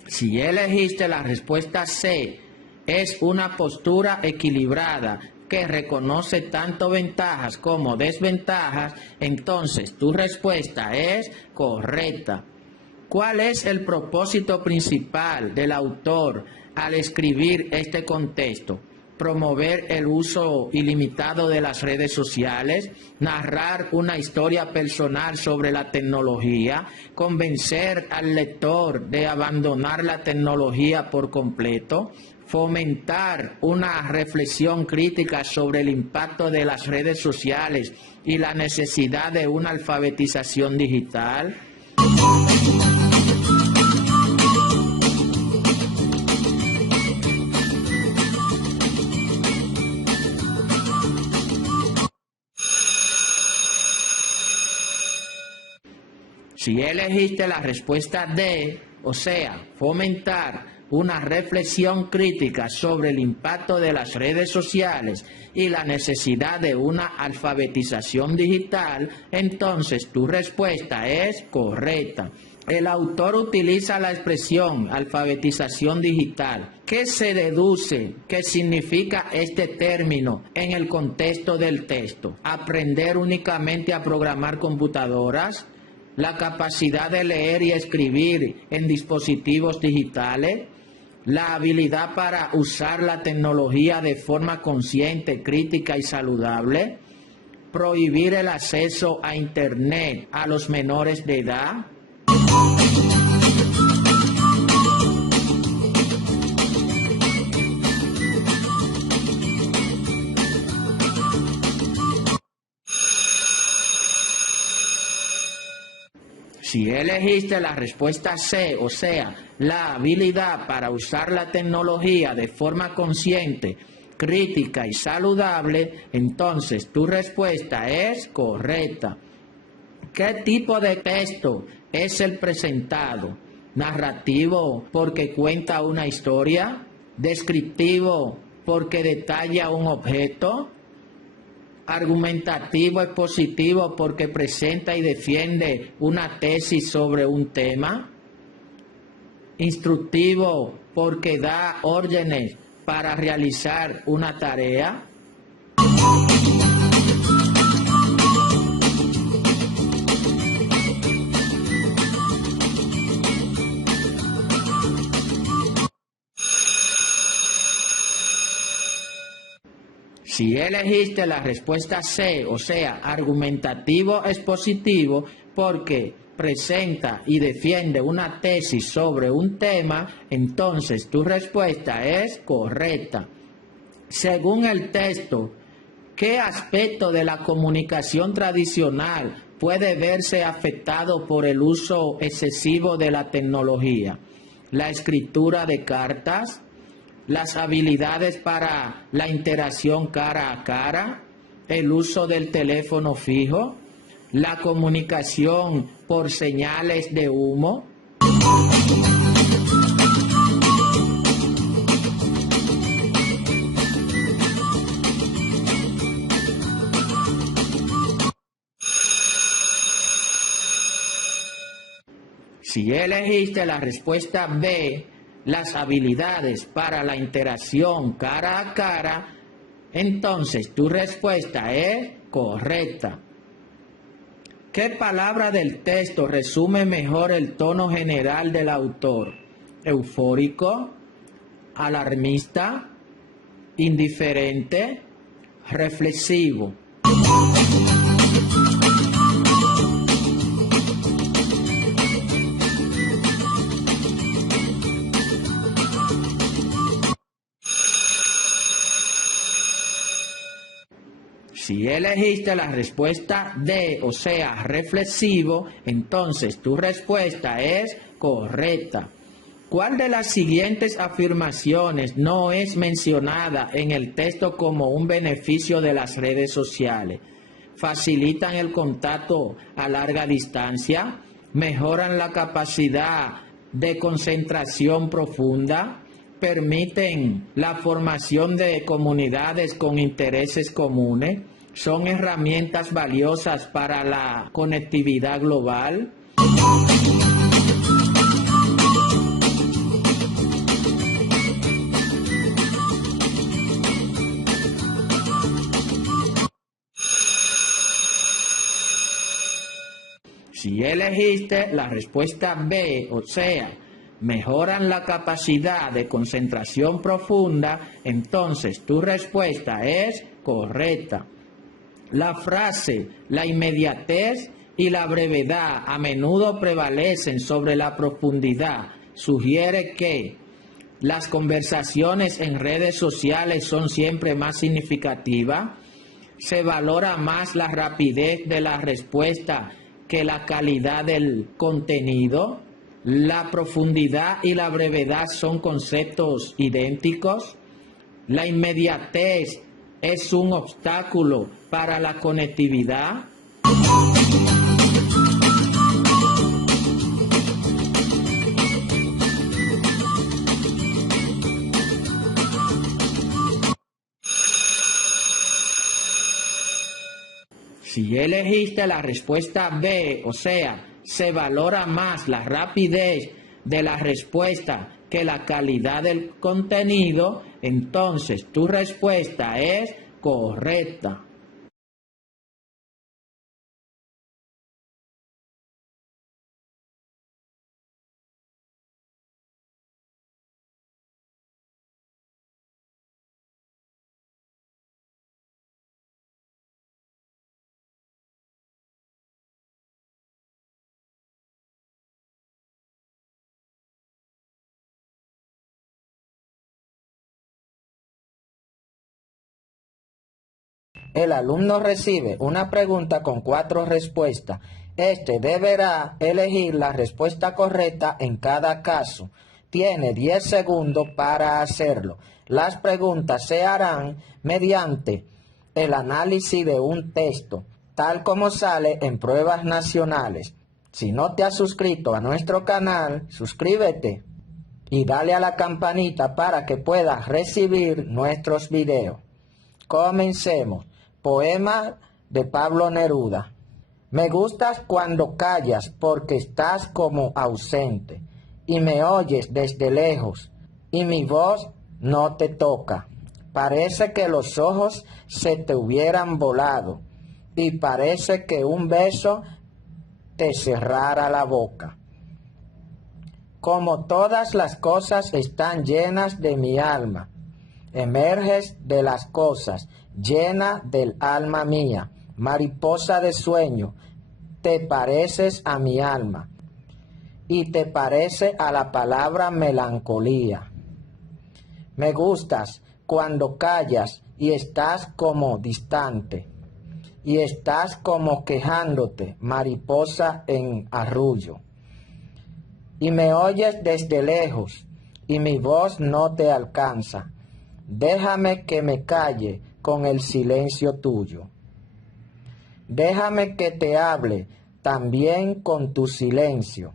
Si elegiste la respuesta C, es una postura equilibrada que reconoce tanto ventajas como desventajas, entonces tu respuesta es correcta. ¿Cuál es el propósito principal del autor al escribir este contexto? Promover el uso ilimitado de las redes sociales, narrar una historia personal sobre la tecnología, convencer al lector de abandonar la tecnología por completo, fomentar una reflexión crítica sobre el impacto de las redes sociales y la necesidad de una alfabetización digital. Si elegiste la respuesta D, o sea, fomentar una reflexión crítica sobre el impacto de las redes sociales y la necesidad de una alfabetización digital, entonces tu respuesta es correcta. El autor utiliza la expresión alfabetización digital. ¿Qué se deduce que significa este término en el contexto del texto? ¿Aprender únicamente a programar computadoras? ¿La capacidad de leer y escribir en dispositivos digitales? la habilidad para usar la tecnología de forma consciente, crítica y saludable, prohibir el acceso a Internet a los menores de edad. Si elegiste la respuesta C, o sea, la habilidad para usar la tecnología de forma consciente, crítica y saludable, entonces tu respuesta es correcta. ¿Qué tipo de texto es el presentado? ¿Narrativo porque cuenta una historia? ¿Descriptivo porque detalla un objeto? ¿Argumentativo expositivo porque presenta y defiende una tesis sobre un tema? ¿Instructivo porque da órdenes para realizar una tarea? Si elegiste la respuesta C, o sea, argumentativo expositivo, porque presenta y defiende una tesis sobre un tema, entonces tu respuesta es correcta. Según el texto, ¿qué aspecto de la comunicación tradicional puede verse afectado por el uso excesivo de la tecnología? ¿La escritura de cartas? ¿Las habilidades para la interacción cara a cara? ¿El uso del teléfono fijo? ¿La comunicación por señales de humo? Si elegiste la respuesta B, las habilidades para la interacción cara a cara, entonces tu respuesta es correcta. ¿Qué palabra del texto resume mejor el tono general del autor? ¿Eufórico? ¿Alarmista? ¿Indiferente? ¿Reflexivo? Si elegiste la respuesta D, o sea, reflexivo, entonces tu respuesta es correcta. ¿Cuál de las siguientes afirmaciones no es mencionada en el texto como un beneficio de las redes sociales? ¿Facilitan el contacto a larga distancia? ¿Mejoran la capacidad de concentración profunda? ¿Permiten la formación de comunidades con intereses comunes? ¿Son herramientas valiosas para la conectividad global? Si elegiste la respuesta B, o sea, mejoran la capacidad de concentración profunda, entonces tu respuesta es correcta. La frase, la inmediatez y la brevedad a menudo prevalecen sobre la profundidad. Sugiere que las conversaciones en redes sociales son siempre más significativas. Se valora más la rapidez de la respuesta que la calidad del contenido. La profundidad y la brevedad son conceptos idénticos. La inmediatez es un obstáculo para la conectividad. Si elegiste la respuesta B, o sea, se valora más la rapidez de la respuesta que la calidad del contenido, entonces tu respuesta es correcta. el alumno recibe una pregunta con 4 respuestas. Este deberá elegir la respuesta correcta en cada caso. Tiene 10 segundos para hacerlo. Las preguntas se harán mediante el análisis de un texto, tal como sale en Pruebas Nacionales. Si no te has suscrito a nuestro canal, suscríbete y dale a la campanita para que puedas recibir nuestros videos. Comencemos. Poema de Pablo Neruda. Me gustas cuando callas porque estás como ausente y me oyes desde lejos y mi voz no te toca. Parece que los ojos se te hubieran volado y parece que un beso te cerrara la boca. Como todas las cosas están llenas de mi alma, emerges de las cosas, llena del alma mía, mariposa de sueño, te pareces a mi alma y te parece a la palabra melancolía. Me gustas cuando callas y estás como distante y estás como quejándote, mariposa en arrullo. Y me oyes desde lejos y mi voz no te alcanza. Déjame que me calle con el silencio tuyo. Déjame que te hable también con tu silencio,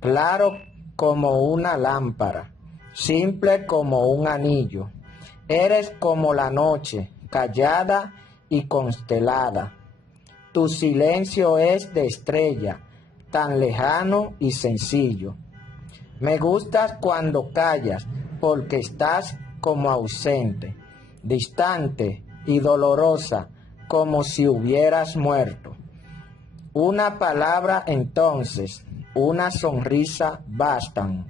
claro como una lámpara, simple como un anillo. Eres como la noche, callada y constelada. Tu silencio es de estrella, tan lejano y sencillo. Me gustas cuando callas, porque estás como ausente, distante y dolorosa, como si hubieras muerto. Una palabra entonces, una sonrisa bastan,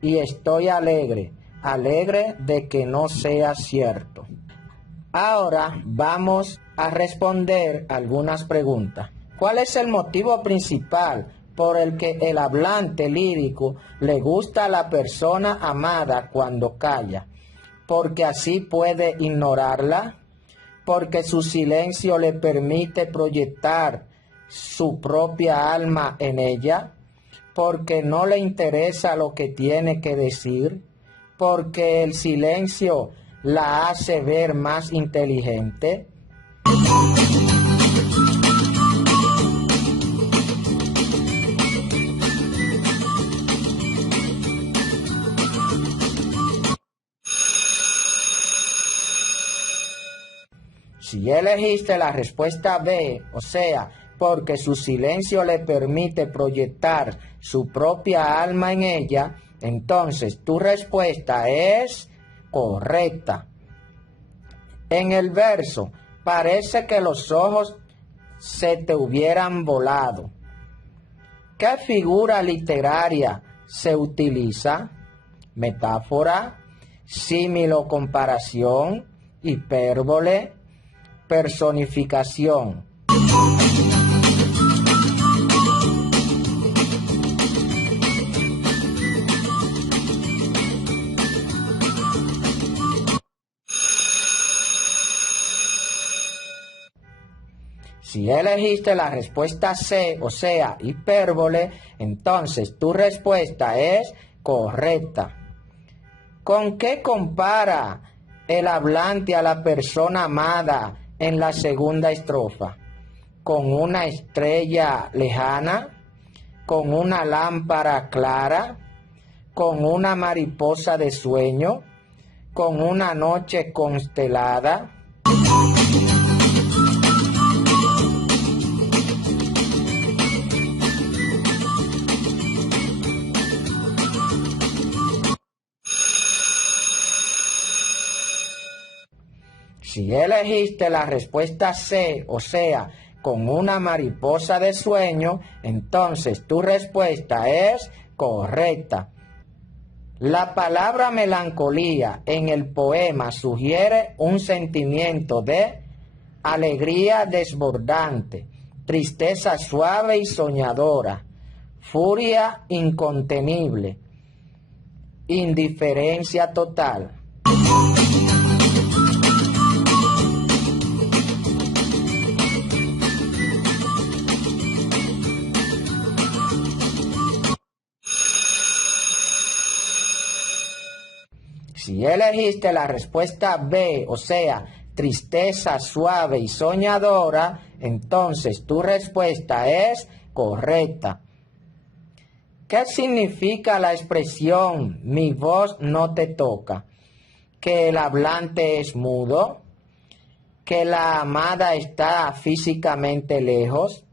y estoy alegre, alegre de que no sea cierto. Ahora vamos a responder algunas preguntas. ¿Cuál es el motivo principal por el que el hablante lírico le gusta a la persona amada cuando calla? ¿Porque así puede ignorarla? ¿Porque su silencio le permite proyectar su propia alma en ella? ¿Porque no le interesa lo que tiene que decir? ¿Porque el silencio la hace ver más inteligente? Si elegiste la respuesta B, o sea, porque su silencio le permite proyectar su propia alma en ella, entonces tu respuesta es correcta. En el verso, parece que los ojos se te hubieran volado. ¿Qué figura literaria se utiliza? Metáfora, símilo, comparación, hipérbole, personificación. Si elegiste la respuesta C, o sea, hipérbole, entonces tu respuesta es correcta. ¿Con qué compara el hablante a la persona amada en la segunda estrofa? ¿Con una estrella lejana? ¿Con una lámpara clara? ¿Con una mariposa de sueño? ¿Con una noche constelada? Si elegiste la respuesta C, o sea, con una mariposa de sueño, entonces tu respuesta es correcta. La palabra melancolía en el poema sugiere un sentimiento de alegría desbordante, tristeza suave y soñadora, furia incontenible, indiferencia total. Si elegiste la respuesta B, o sea, tristeza suave y soñadora, entonces tu respuesta es correcta. ¿Qué significa la expresión mi voz no te toca? ¿Que el hablante es mudo? ¿Que la amada está físicamente lejos?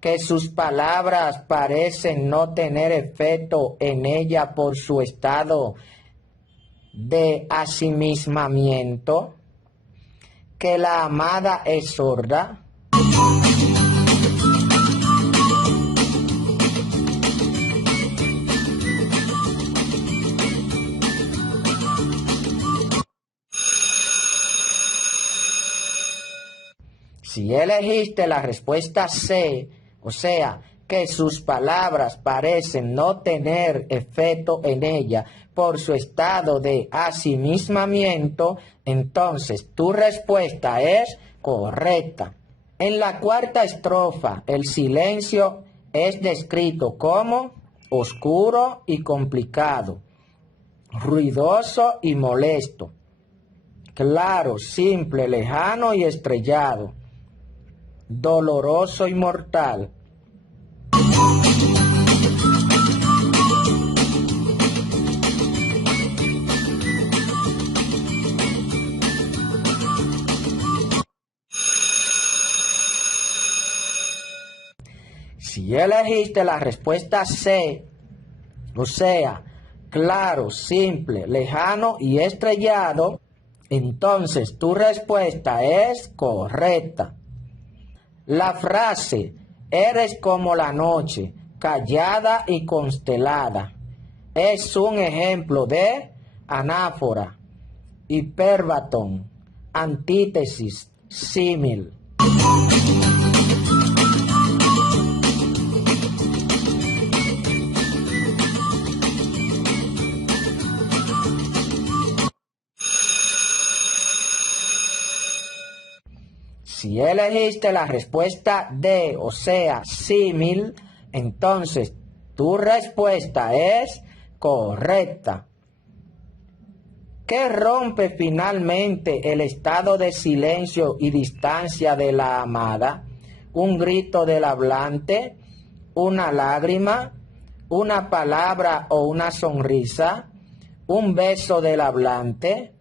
¿Que sus palabras parecen no tener efecto en ella por su estado de asimismamiento? ¿Que la amada es sorda? Si elegiste la respuesta C, o sea, que sus palabras parecen no tener efecto en ella por su estado de asimismamiento, entonces tu respuesta es correcta. En la cuarta estrofa, el silencio es descrito como oscuro y complicado, ruidoso y molesto, claro, simple, lejano y estrellado, doloroso y mortal. Si elegiste la respuesta C, o sea, claro, simple, lejano y estrellado, entonces tu respuesta es correcta. La frase eres como la noche, callada y constelada, es un ejemplo de anáfora, hipérbatón, antítesis, símil. Si elegiste la respuesta D, o sea, símil, entonces tu respuesta es correcta. ¿Qué rompe finalmente el estado de silencio y distancia de la amada? ¿Un grito del hablante? ¿Una lágrima? ¿Una palabra o una sonrisa? ¿Un beso del hablante?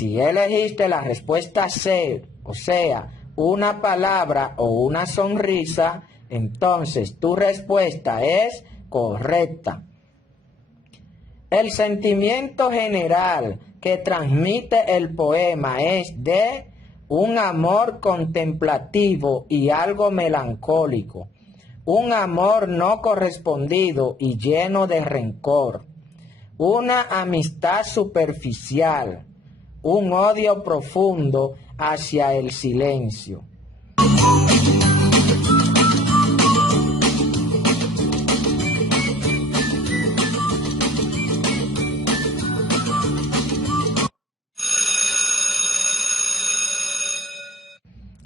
Si elegiste la respuesta C, o sea, una palabra o una sonrisa, entonces tu respuesta es correcta. El sentimiento general que transmite el poema es de un amor contemplativo y algo melancólico, un amor no correspondido y lleno de rencor, una amistad superficial, un odio profundo hacia el silencio.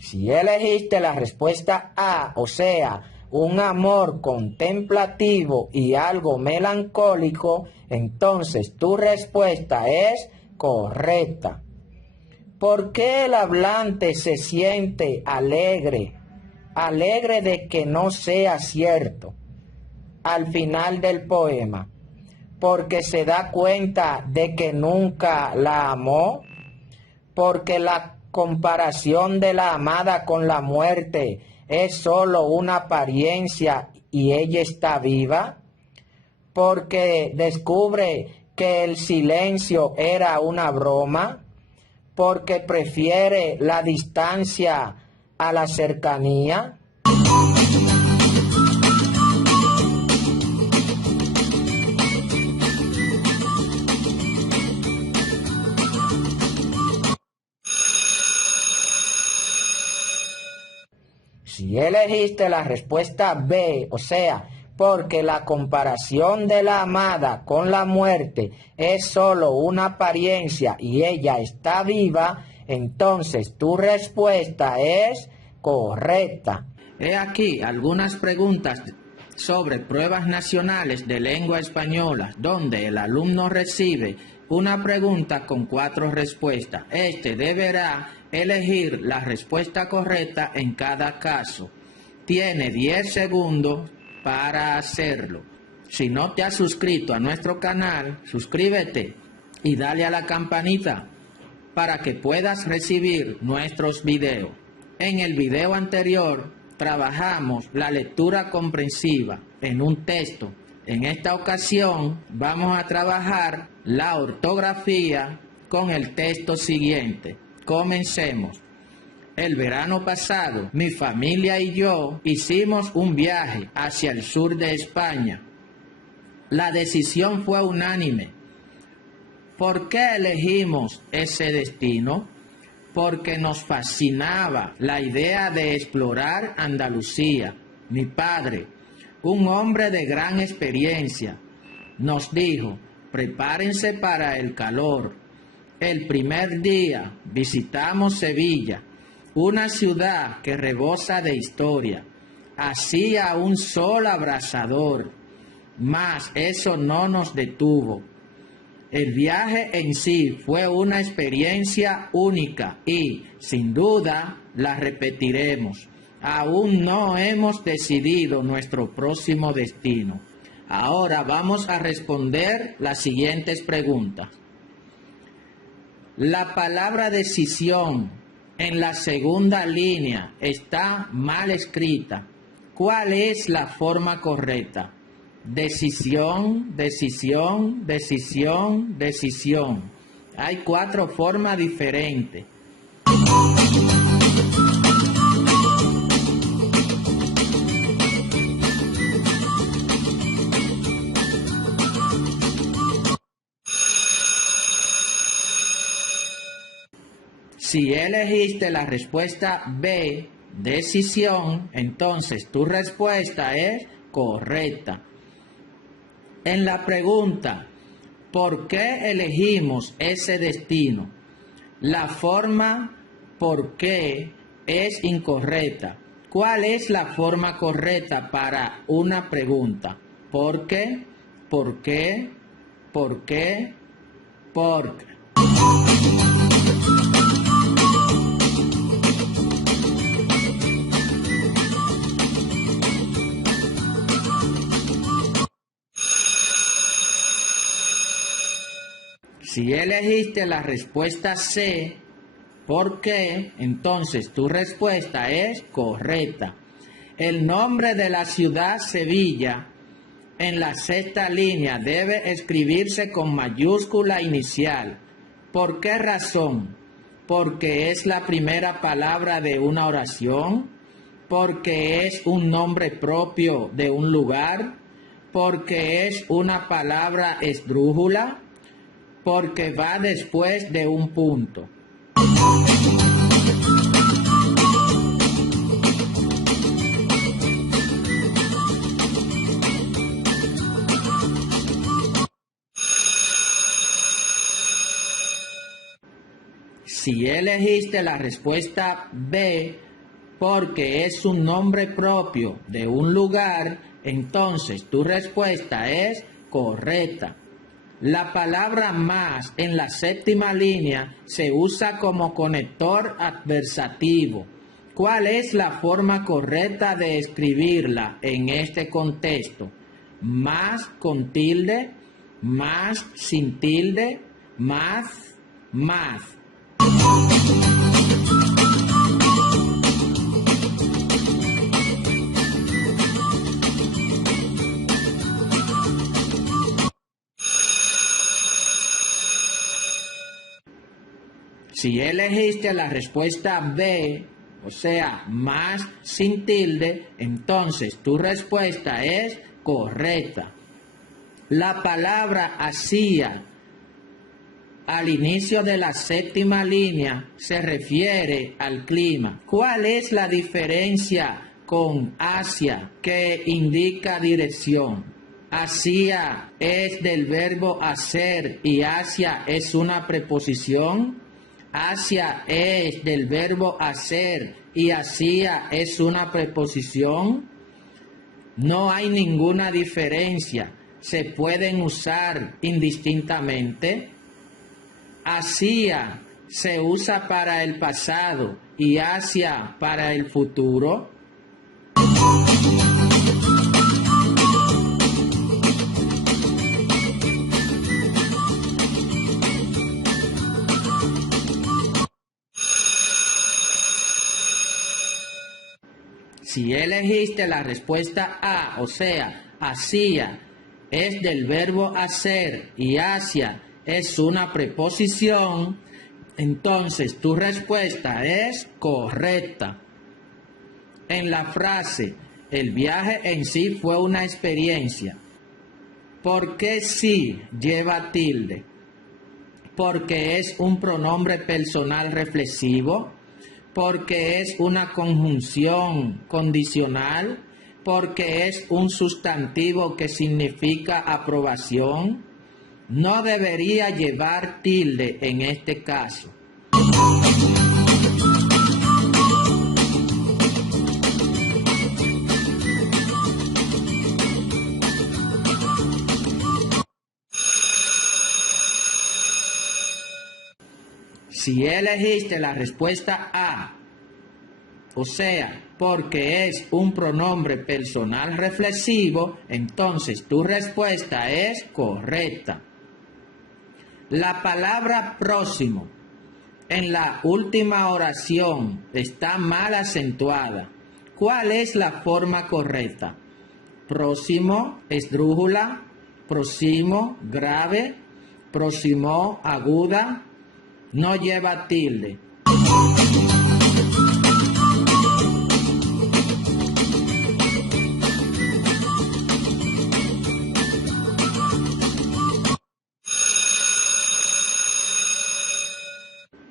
Si elegiste la respuesta A, o sea, un amor contemplativo y algo melancólico, entonces tu respuesta es correcta. ¿Por qué el hablante se siente alegre? Alegre de que no sea cierto al final del poema, porque se da cuenta de que nunca la amó, porque la comparación de la amada con la muerte es solo una apariencia y ella está viva, porque descubre que el silencio era una broma, porque prefiere la distancia a la cercanía. Si elegiste la respuesta B, o sea, porque la comparación de la amada con la muerte es solo una apariencia y ella está viva, entonces tu respuesta es correcta. He aquí algunas preguntas sobre pruebas nacionales de lengua española, donde el alumno recibe una pregunta con 4 respuestas. Este deberá elegir la respuesta correcta en cada caso. Tiene 10 segundos para hacerlo. Si no te has suscrito a nuestro canal, suscríbete y dale a la campanita para que puedas recibir nuestros videos. En el video anterior trabajamos la lectura comprensiva en un texto. En esta ocasión vamos a trabajar la ortografía con el texto siguiente. Comencemos. El verano pasado, mi familia y yo hicimos un viaje hacia el sur de España. La decisión fue unánime. ¿Por qué elegimos ese destino? Porque nos fascinaba la idea de explorar Andalucía. Mi padre, un hombre de gran experiencia, nos dijo: prepárense para el calor. El primer día visitamos Sevilla, una ciudad que rebosa de historia. Hacía un sol abrasador, mas eso no nos detuvo. El viaje en sí fue una experiencia única y, sin duda, la repetiremos. Aún no hemos decidido nuestro próximo destino. Ahora vamos a responder las siguientes preguntas. La palabra decisión en la segunda línea está mal escrita. ¿Cuál es la forma correcta? Decisión, decisión, decisión, decisión. Hay 4 formas diferentes. Si elegiste la respuesta B, decisión, entonces tu respuesta es correcta. En la pregunta, ¿por qué elegimos ese destino? La forma ¿por qué? Es incorrecta. ¿Cuál es la forma correcta para una pregunta? ¿Por qué? ¿Por qué? ¿Por qué? ¿Por qué? Si elegiste la respuesta C, ¿por qué? Entonces tu respuesta es correcta. El nombre de la ciudad Sevilla en la 6ª línea debe escribirse con mayúscula inicial. ¿Por qué razón? Porque es la primera palabra de una oración, porque es un nombre propio de un lugar, porque es una palabra esdrújula, porque va después de un punto. Si elegiste la respuesta B, porque es un nombre propio de un lugar, entonces tu respuesta es correcta. La palabra más en la 7ª línea se usa como conector adversativo. ¿Cuál es la forma correcta de escribirla en este contexto? Más con tilde, más sin tilde, más, más. Si elegiste la respuesta B, o sea, más sin tilde, entonces tu respuesta es correcta. La palabra hacía al inicio de la 7ª línea se refiere al clima. ¿Cuál es la diferencia con hacia, que indica dirección. Hacia es del verbo hacer y hacia es una preposición. Hacia es del verbo hacer y hacia es una preposición. No hay ninguna diferencia. Se pueden usar indistintamente. Hacia se usa para el pasado y hacia para el futuro. Si elegiste la respuesta A, o sea, hacia es del verbo hacer y hacia es una preposición, entonces tu respuesta es correcta. En la frase, el viaje en sí fue una experiencia. ¿Por qué sí lleva tilde? Porque es un pronombre personal reflexivo, porque es una conjunción condicional, porque es un sustantivo que significa aprobación. No debería llevar tilde en este caso. Si elegiste la respuesta A, o sea, porque es un pronombre personal reflexivo, entonces tu respuesta es correcta. La palabra próximo en la última oración está mal acentuada. ¿Cuál es la forma correcta? Próximo, esdrújula, próximo, grave, próximo, aguda, no lleva tilde.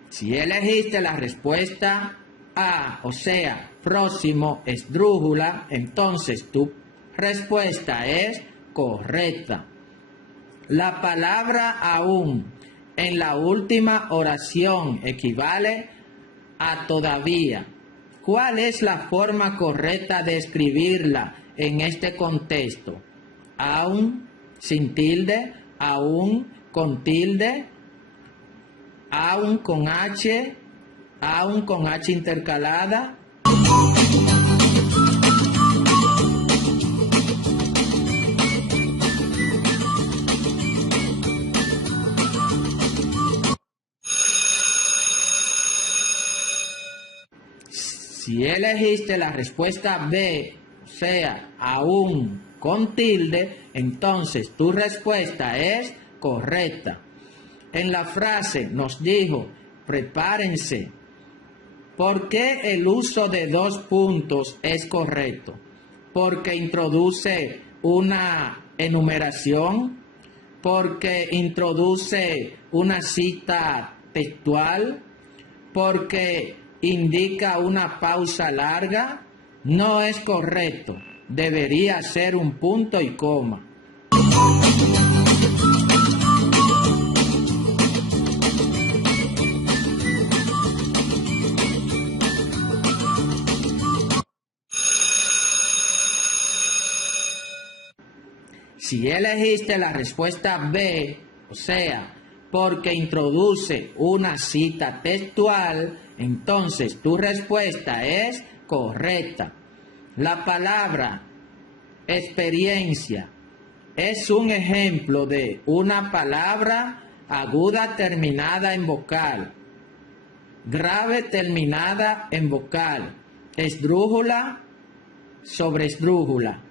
Si elegiste la respuesta A, o sea, próximo, esdrújula, entonces tu respuesta es correcta. La palabra aún en la última oración equivale a todavía. ¿Cuál es la forma correcta de escribirla en este contexto? Aún, sin tilde, aún, con tilde, aún con H intercalada. Si elegiste la respuesta B, o sea, aún con tilde, entonces tu respuesta es correcta. En la frase nos dijo, prepárense. ¿Por qué el uso de dos puntos es correcto? Porque introduce una enumeración, porque introduce una cita textual, porque indica una pausa larga. No es correcto. Debería ser un punto y coma. Si elegiste la respuesta B, o sea, porque introduce una cita textual, entonces tu respuesta es correcta. La palabra experiencia es un ejemplo de una palabra aguda terminada en vocal, grave terminada en vocal, esdrújula sobre esdrújula.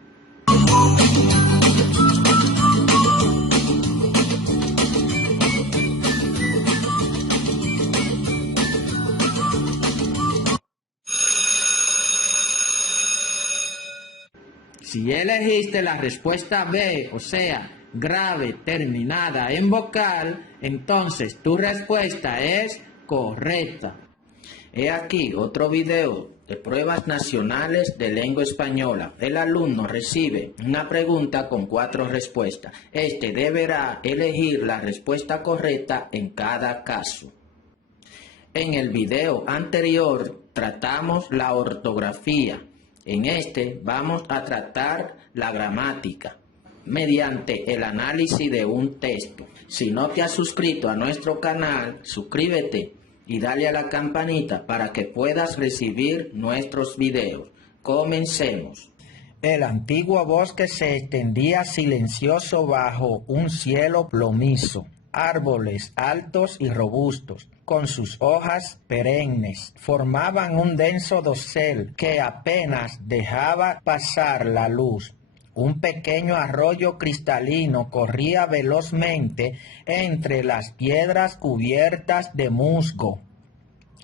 Si elegiste la respuesta B, o sea, grave terminada en vocal, entonces tu respuesta es correcta. He aquí otro video de pruebas nacionales de lengua española. El alumno recibe una pregunta con 4 respuestas. Este deberá elegir la respuesta correcta en cada caso. En el video anterior tratamos la ortografía. En este vamos a tratar la gramática mediante el análisis de un texto. Si no te has suscrito a nuestro canal, suscríbete y dale a la campanita para que puedas recibir nuestros videos. Comencemos. El antiguo bosque se extendía silencioso bajo un cielo plomizo. Árboles altos y robustos, con sus hojas perennes, formaban un denso dosel que apenas dejaba pasar la luz. Un pequeño arroyo cristalino corría velozmente entre las piedras cubiertas de musgo.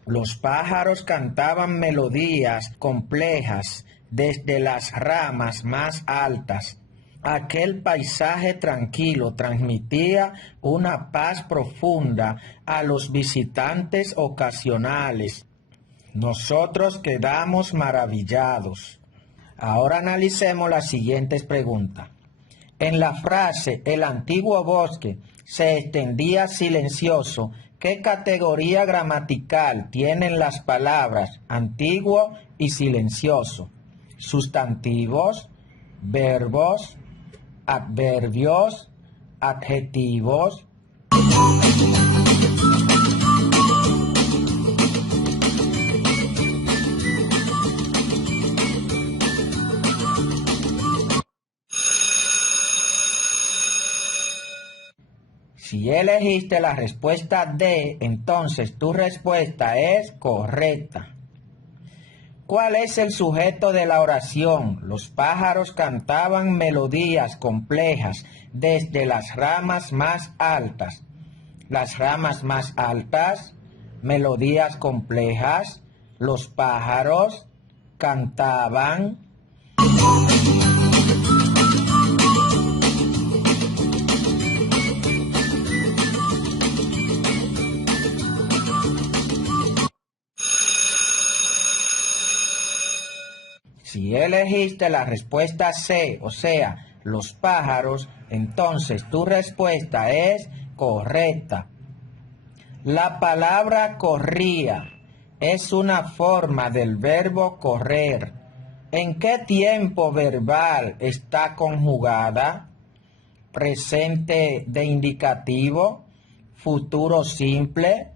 Los pájaros cantaban melodías complejas desde las ramas más altas. Aquel paisaje tranquilo transmitía una paz profunda a los visitantes ocasionales. Nosotros quedamos maravillados. Ahora analicemos las siguientes preguntas. En la frase "el antiguo bosque se extendía silencioso", ¿qué categoría gramatical tienen las palabras antiguo y silencioso? ¿Sustantivos, verbos, adverbios, adjetivos? Si elegiste la respuesta D, entonces tu respuesta es correcta. ¿Cuál es el sujeto de la oración? Los pájaros cantaban melodías complejas desde las ramas más altas. Las ramas más altas, melodías complejas, los pájaros cantaban. Si elegiste la respuesta C, o sea, los pájaros, entonces tu respuesta es correcta. La palabra corría es una forma del verbo correr. ¿En qué tiempo verbal está conjugada? Presente de indicativo, futuro simple,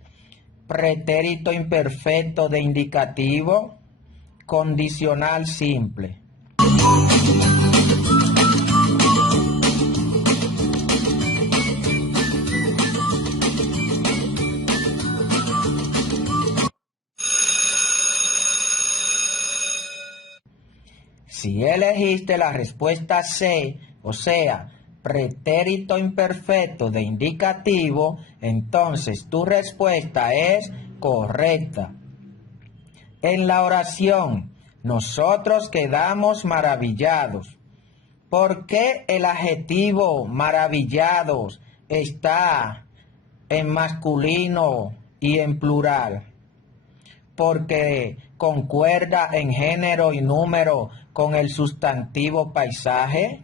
pretérito imperfecto de indicativo, condicional simple. Si elegiste la respuesta C, o sea, pretérito imperfecto de indicativo, entonces tu respuesta es correcta. En la oración, nosotros quedamos maravillados. ¿Por qué el adjetivo maravillados está en masculino y en plural? Porque concuerda en género y número con el sustantivo paisaje.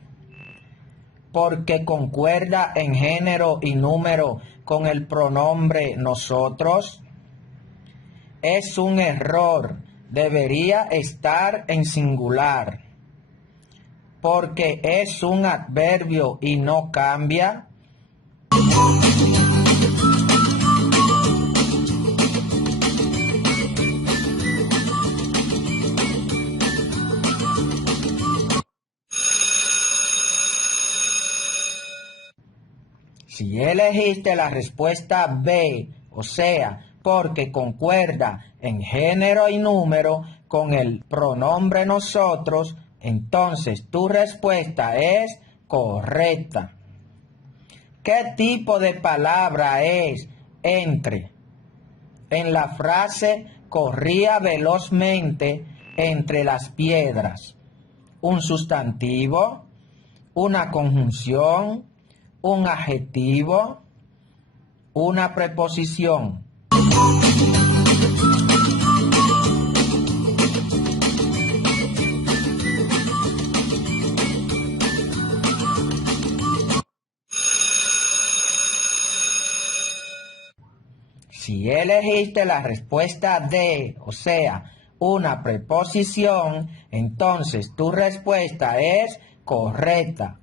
Porque concuerda en género y número con el pronombre nosotros. Es un error, debería estar en singular. Porque es un adverbio y no cambia. Si elegiste la respuesta B, o sea, porque concuerda en género y número con el pronombre nosotros, entonces tu respuesta es correcta. ¿Qué tipo de palabra es entre? En la frase corría velozmente entre las piedras. ¿Un sustantivo? ¿Una conjunción? ¿Un adjetivo? ¿Una preposición? Si elegiste la respuesta D, o sea, una preposición, entonces tu respuesta es correcta.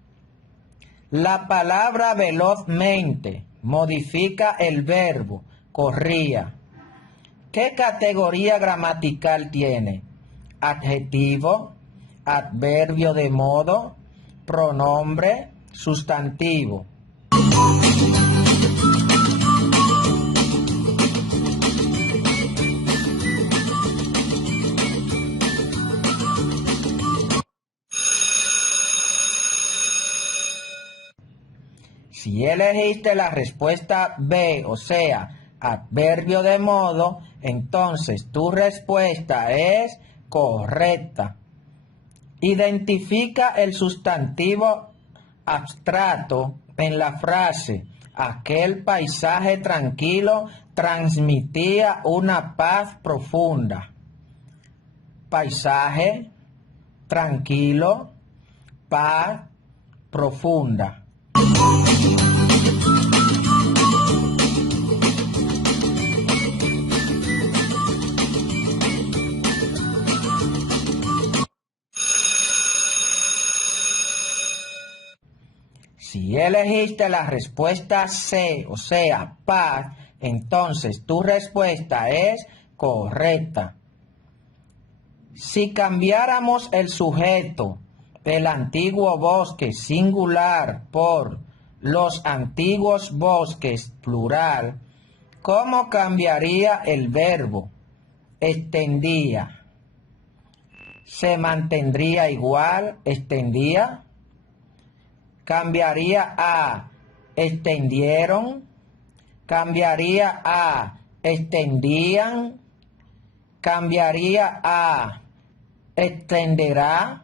La palabra velozmente modifica el verbo corría. ¿Qué categoría gramatical tiene? Adjetivo, adverbio de modo, pronombre, sustantivo. Si elegiste la respuesta B, o sea, adverbio de modo, entonces tu respuesta es correcta. Identifica el sustantivo abstracto en la frase. Aquel paisaje tranquilo transmitía una paz profunda. Paisaje, tranquilo, paz profunda. Si elegiste la respuesta C, o sea, paz, entonces tu respuesta es correcta. Si cambiáramos el sujeto del antiguo bosque singular por los antiguos bosques plural, ¿cómo cambiaría el verbo? Extendía. ¿Se mantendría igual? ¿Extendía? Cambiaría a extendieron, cambiaría a extendían, cambiaría a extenderá.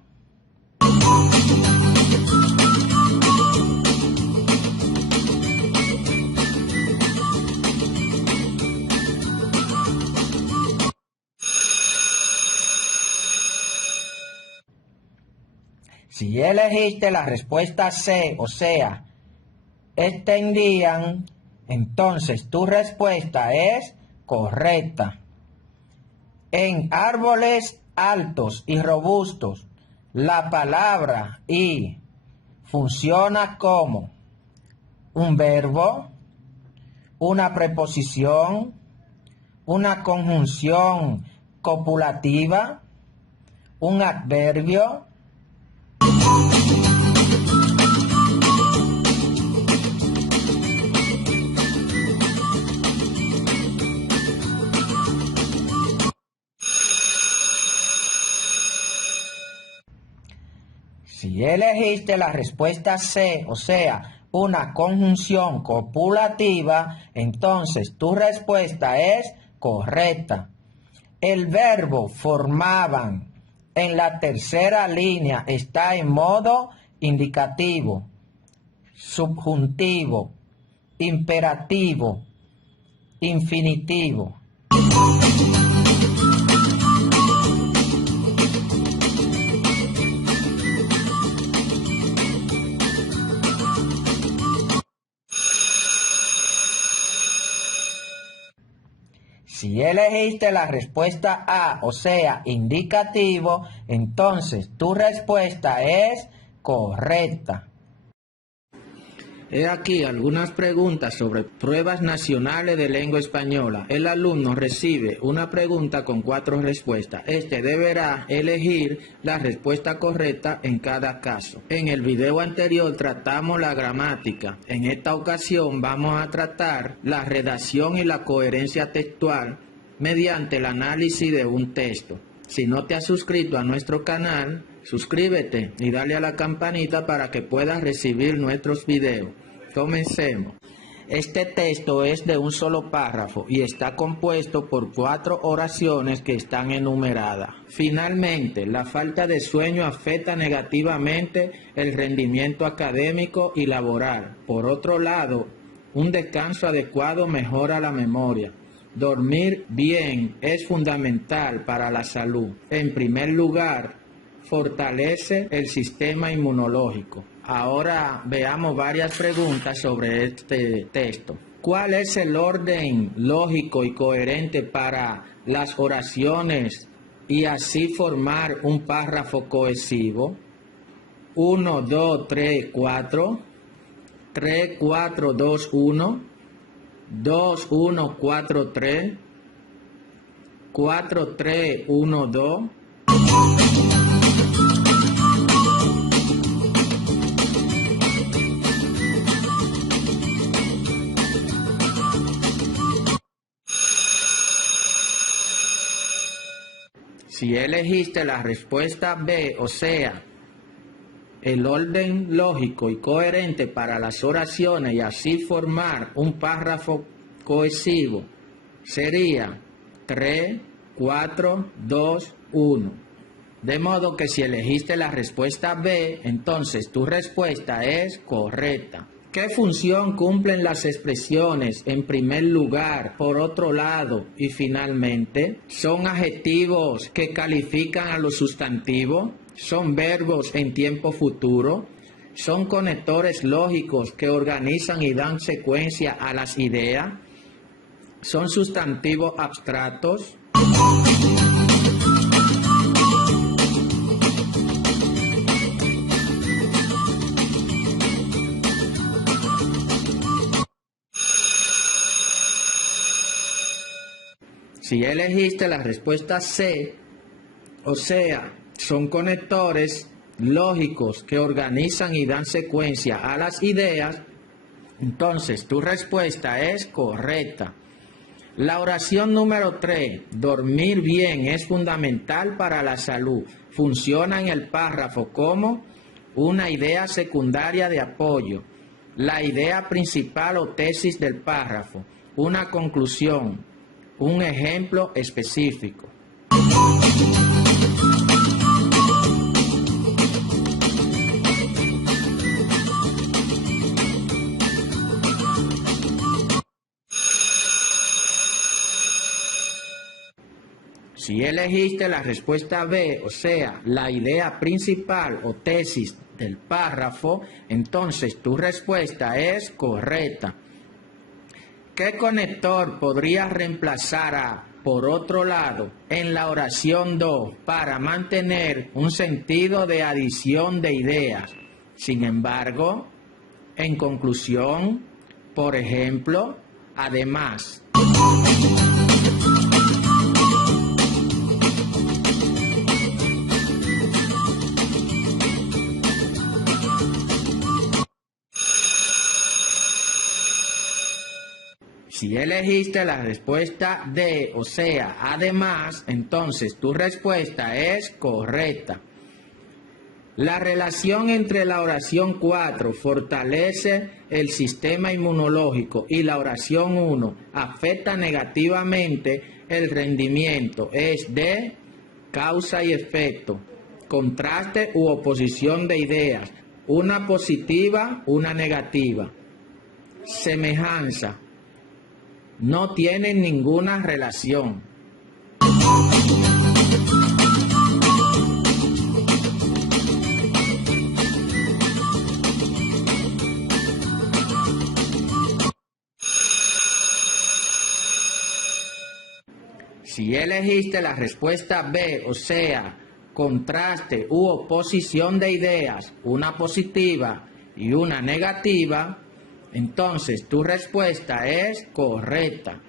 Si elegiste la respuesta C, o sea, extendían, entonces tu respuesta es correcta. En árboles altos y robustos, la palabra y funciona como un verbo, una preposición, una conjunción copulativa, un adverbio. Si elegiste la respuesta C, o sea, una conjunción copulativa, entonces tu respuesta es correcta. El verbo formaban en la tercera línea está en modo indicativo, subjuntivo, imperativo, infinitivo. Si elegiste la respuesta A, o sea, indicativo, entonces tu respuesta es correcta. He aquí algunas preguntas sobre pruebas nacionales de lengua española. El alumno recibe una pregunta con 4 respuestas. Este deberá elegir la respuesta correcta en cada caso. En el video anterior tratamos la gramática. En esta ocasión vamos a tratar la redacción y la coherencia textual mediante el análisis de un texto. Si no te has suscrito a nuestro canal, suscríbete y dale a la campanita para que puedas recibir nuestros videos. Comencemos. Este texto es de un solo párrafo y está compuesto por 4 oraciones que están enumeradas. Finalmente, la falta de sueño afecta negativamente el rendimiento académico y laboral. Por otro lado, un descanso adecuado mejora la memoria. Dormir bien es fundamental para la salud. En primer lugar, fortalece el sistema inmunológico. Ahora veamos varias preguntas sobre este texto. ¿Cuál es el orden lógico y coherente para las oraciones y así formar un párrafo cohesivo? 1, 2, 3, 4, 3, 4, 2, 1, 2, 1, 4, 3, 4, 3, 1, 2. Si elegiste la respuesta B, o sea, el orden lógico y coherente para las oraciones y así formar un párrafo cohesivo, sería 3, 4, 2, 1. De modo que si elegiste la respuesta B, entonces tu respuesta es correcta. ¿Qué función cumplen las expresiones en primer lugar, por otro lado y finalmente? ¿Son adjetivos que califican a los sustantivos? ¿Son verbos en tiempo futuro? ¿Son conectores lógicos que organizan y dan secuencia a las ideas? ¿Son sustantivos abstractos? Si elegiste la respuesta C, o sea, son conectores lógicos que organizan y dan secuencia a las ideas, entonces tu respuesta es correcta. La oración número 3, dormir bien es fundamental para la salud, funciona en el párrafo como una idea secundaria de apoyo, la idea principal o tesis del párrafo, una conclusión, un ejemplo específico. Si elegiste la respuesta B, o sea, la idea principal o tesis del párrafo, entonces tu respuesta es correcta. ¿Qué conector podría reemplazar a por otro lado en la oración 2 para mantener un sentido de adición de ideas? Sin embargo, en conclusión, por ejemplo, además. Si elegiste la respuesta D, o sea, además, entonces tu respuesta es correcta. La relación entre la oración 4, fortalece el sistema inmunológico, y la oración 1, afecta negativamente el rendimiento, es de causa y efecto, contraste u oposición de ideas, una positiva, una negativa, semejanza. No tienen ninguna relación. Si elegiste la respuesta B, o sea, contraste u oposición de ideas, una positiva y una negativa, entonces tu respuesta es correcta.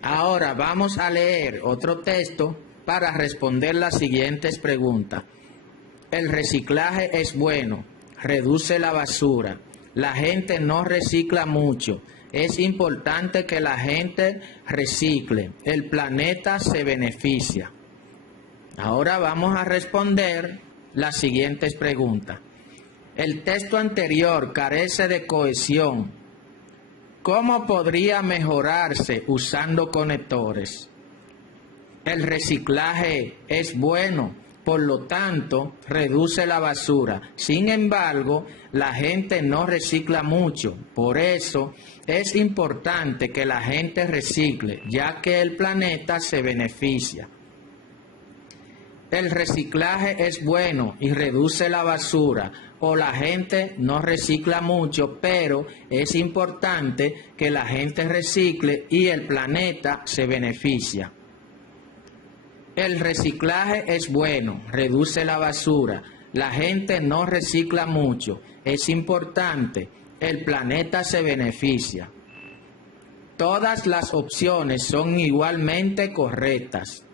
Ahora vamos a leer otro texto para responder las siguientes preguntas. El reciclaje es bueno, reduce la basura, la gente no recicla mucho, es importante que la gente recicle, el planeta se beneficia. Ahora vamos a responder las siguientes preguntas. El texto anterior carece de cohesión. ¿Cómo podría mejorarse usando conectores? El reciclaje es bueno, por lo tanto, reduce la basura. Sin embargo, la gente no recicla mucho. Por eso, es importante que la gente recicle, ya que el planeta se beneficia. El reciclaje es bueno y reduce la basura, o la gente no recicla mucho, pero es importante que la gente recicle y el planeta se beneficia. El reciclaje es bueno, reduce la basura, la gente no recicla mucho, es importante, el planeta se beneficia. Todas las opciones son igualmente correctas.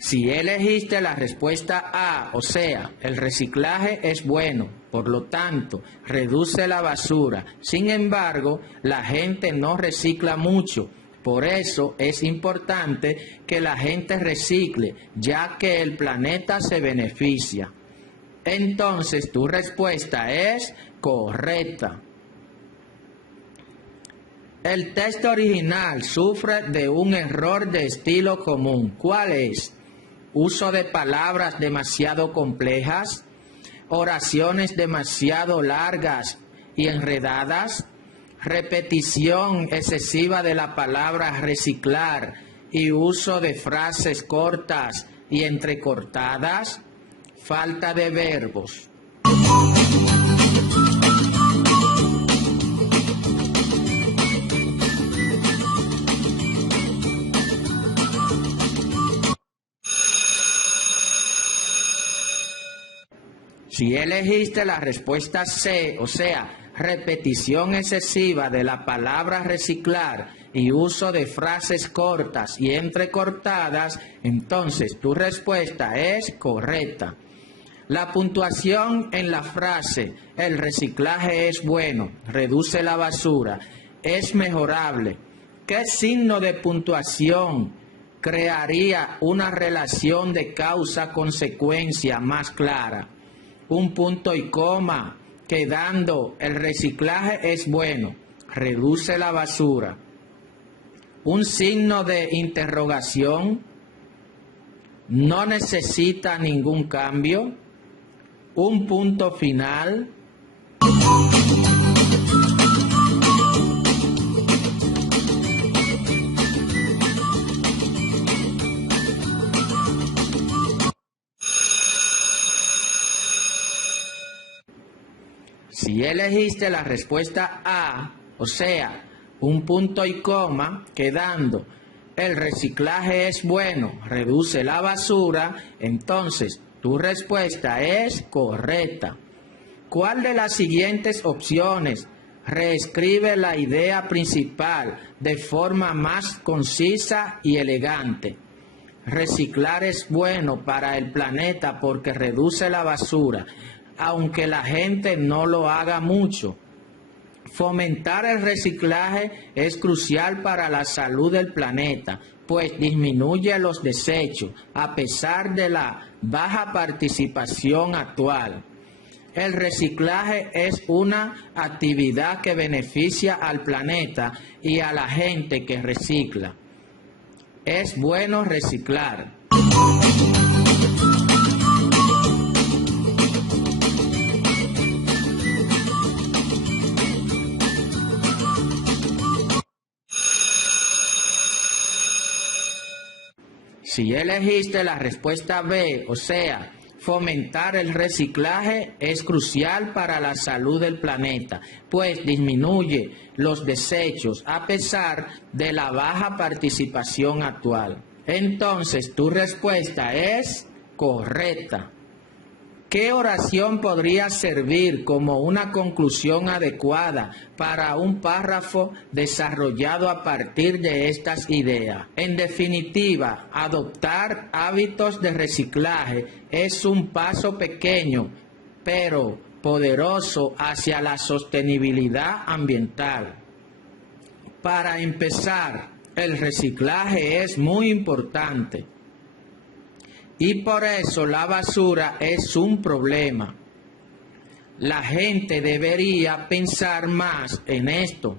Si elegiste la respuesta A, o sea, el reciclaje es bueno, por lo tanto, reduce la basura. Sin embargo, la gente no recicla mucho. Por eso es importante que la gente recicle, ya que el planeta se beneficia. Entonces, tu respuesta es correcta. El texto original sufre de un error de estilo común. ¿Cuál es? Uso de palabras demasiado complejas, oraciones demasiado largas y enredadas, repetición excesiva de la palabra reciclar y uso de frases cortas y entrecortadas, falta de verbos. Si elegiste la respuesta C, o sea, repetición excesiva de la palabra reciclar y uso de frases cortas y entrecortadas, entonces tu respuesta es correcta. La puntuación en la frase el reciclaje es bueno, reduce la basura, es mejorable. ¿Qué signo de puntuación crearía una relación de causa-consecuencia más clara? Un punto y coma, quedando el reciclaje es bueno, reduce la basura. Un signo de interrogación, no necesita ningún cambio. Un punto final. Si elegiste la respuesta A, o sea, un punto y coma, quedando el reciclaje es bueno, reduce la basura, entonces tu respuesta es correcta. ¿Cuál de las siguientes opciones reescribe la idea principal de forma más concisa y elegante? Reciclar es bueno para el planeta porque reduce la basura, aunque la gente no lo haga mucho. Fomentar el reciclaje es crucial para la salud del planeta, pues disminuye los desechos, a pesar de la baja participación actual. El reciclaje es una actividad que beneficia al planeta y a la gente que recicla. Es bueno reciclar. Si elegiste la respuesta B, o sea, fomentar el reciclaje es crucial para la salud del planeta, pues disminuye los desechos a pesar de la baja participación actual. Entonces, tu respuesta es correcta. ¿Qué oración podría servir como una conclusión adecuada para un párrafo desarrollado a partir de estas ideas? En definitiva, adoptar hábitos de reciclaje es un paso pequeño, pero poderoso hacia la sostenibilidad ambiental. Para empezar, el reciclaje es muy importante. Y por eso la basura es un problema. La gente debería pensar más en esto.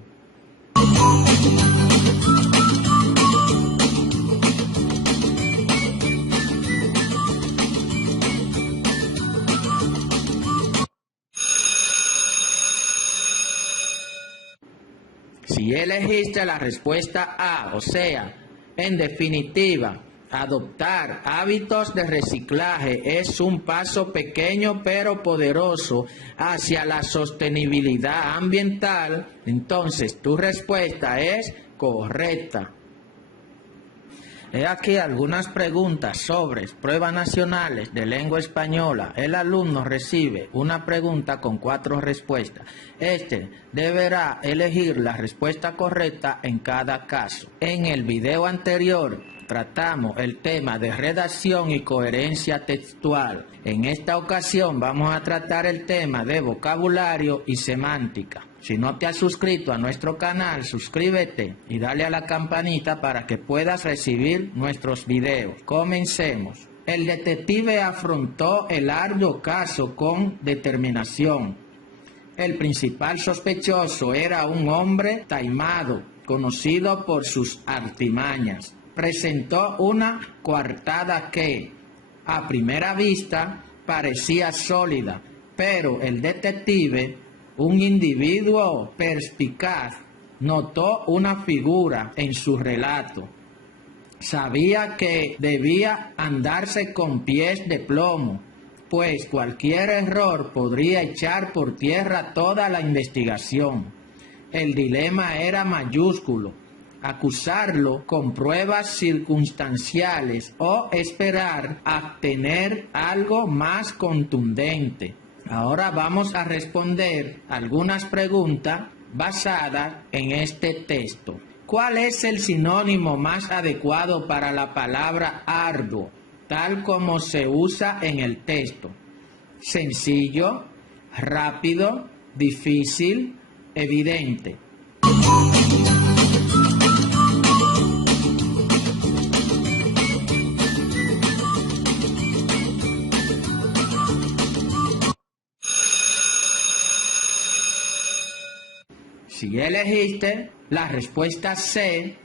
Si elegiste la respuesta A, o sea, en definitiva, adoptar hábitos de reciclaje es un paso pequeño pero poderoso hacia la sostenibilidad ambiental, entonces tu respuesta es correcta. He aquí algunas preguntas sobre pruebas nacionales de lengua española. El alumno recibe una pregunta con 4 respuestas. Este deberá elegir la respuesta correcta en cada caso. En el video anterior tratamos el tema de redacción y coherencia textual. En esta ocasión vamos a tratar el tema de vocabulario y semántica. Si no te has suscrito a nuestro canal, suscríbete y dale a la campanita para que puedas recibir nuestros videos. Comencemos. El detective afrontó el arduo caso con determinación. El principal sospechoso era un hombre taimado, conocido por sus artimañas. Presentó una coartada que, a primera vista, parecía sólida, pero el detective, un individuo perspicaz, notó una figura en su relato. Sabía que debía andarse con pies de plomo, pues cualquier error podría echar por tierra toda la investigación. El dilema era mayúsculo: acusarlo con pruebas circunstanciales o esperar a tener algo más contundente. Ahora vamos a responder algunas preguntas basadas en este texto. ¿Cuál es el sinónimo más adecuado para la palabra arduo, tal como se usa en el texto? Sencillo, rápido, difícil, evidente. Si elegiste la respuesta C,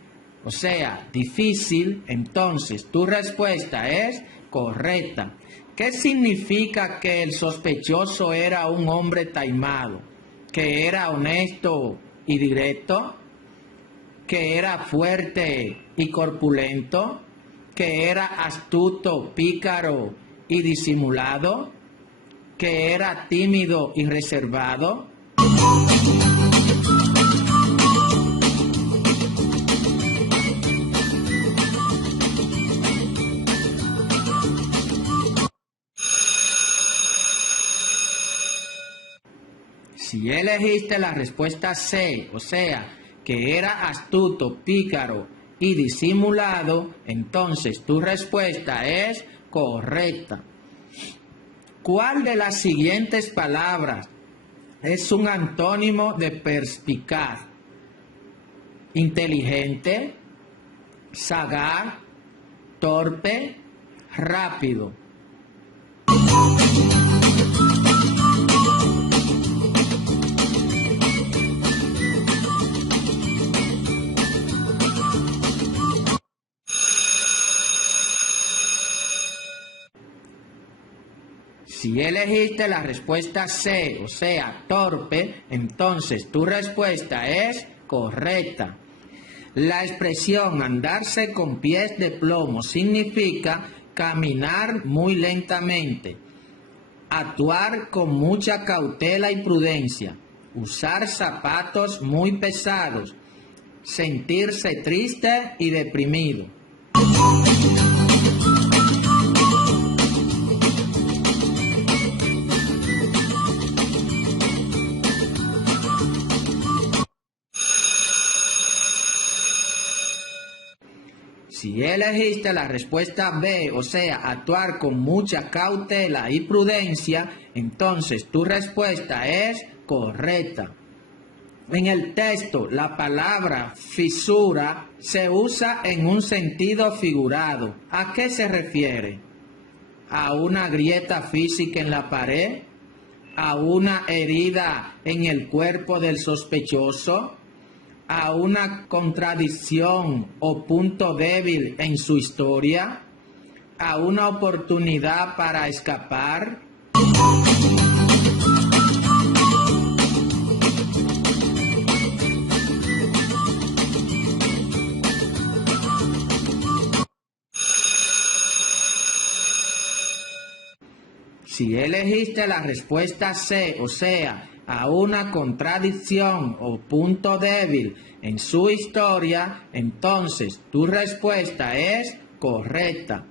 o sea, difícil, entonces tu respuesta es correcta. ¿Qué significa que el sospechoso era un hombre taimado? ¿Que era honesto y directo? ¿Que era fuerte y corpulento? ¿Que era astuto, pícaro y disimulado? ¿Que era tímido y reservado? Si elegiste la respuesta C, o sea, que era astuto, pícaro y disimulado, entonces tu respuesta es correcta. ¿Cuál de las siguientes palabras es un antónimo de perspicaz? Inteligente, sagaz, torpe, rápido. Si elegiste la respuesta C, o sea, torpe, entonces tu respuesta es correcta. La expresión andarse con pies de plomo significa caminar muy lentamente, actuar con mucha cautela y prudencia, usar zapatos muy pesados, sentirse triste y deprimido. Si elegiste la respuesta B, o sea, actuar con mucha cautela y prudencia, entonces tu respuesta es correcta. En el texto, la palabra fisura se usa en un sentido figurado. ¿A qué se refiere? ¿A una grieta física en la pared? ¿A una herida en el cuerpo del sospechoso? ¿A una contradicción o punto débil en su historia? ¿A una oportunidad para escapar? Si elegiste la respuesta C, o sea, a una contradicción o punto débil en su historia, entonces tu respuesta es correcta.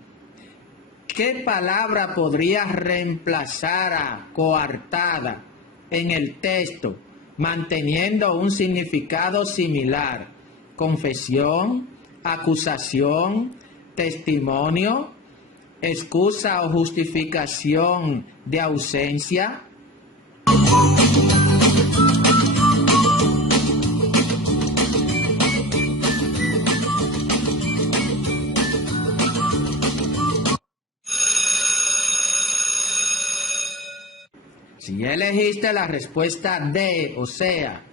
¿Qué palabra podrías reemplazar a coartada en el texto, manteniendo un significado similar? Confesión, acusación, testimonio, excusa o justificación de ausencia. Si elegiste la respuesta D, o sea,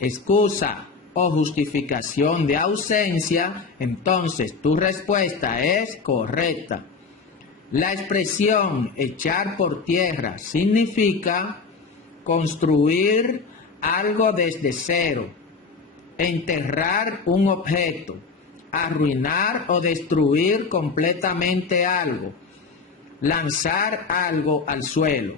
excusa o justificación de ausencia, entonces tu respuesta es correcta. La expresión echar por tierra significa construir algo desde cero, enterrar un objeto, arruinar o destruir completamente algo, lanzar algo al suelo.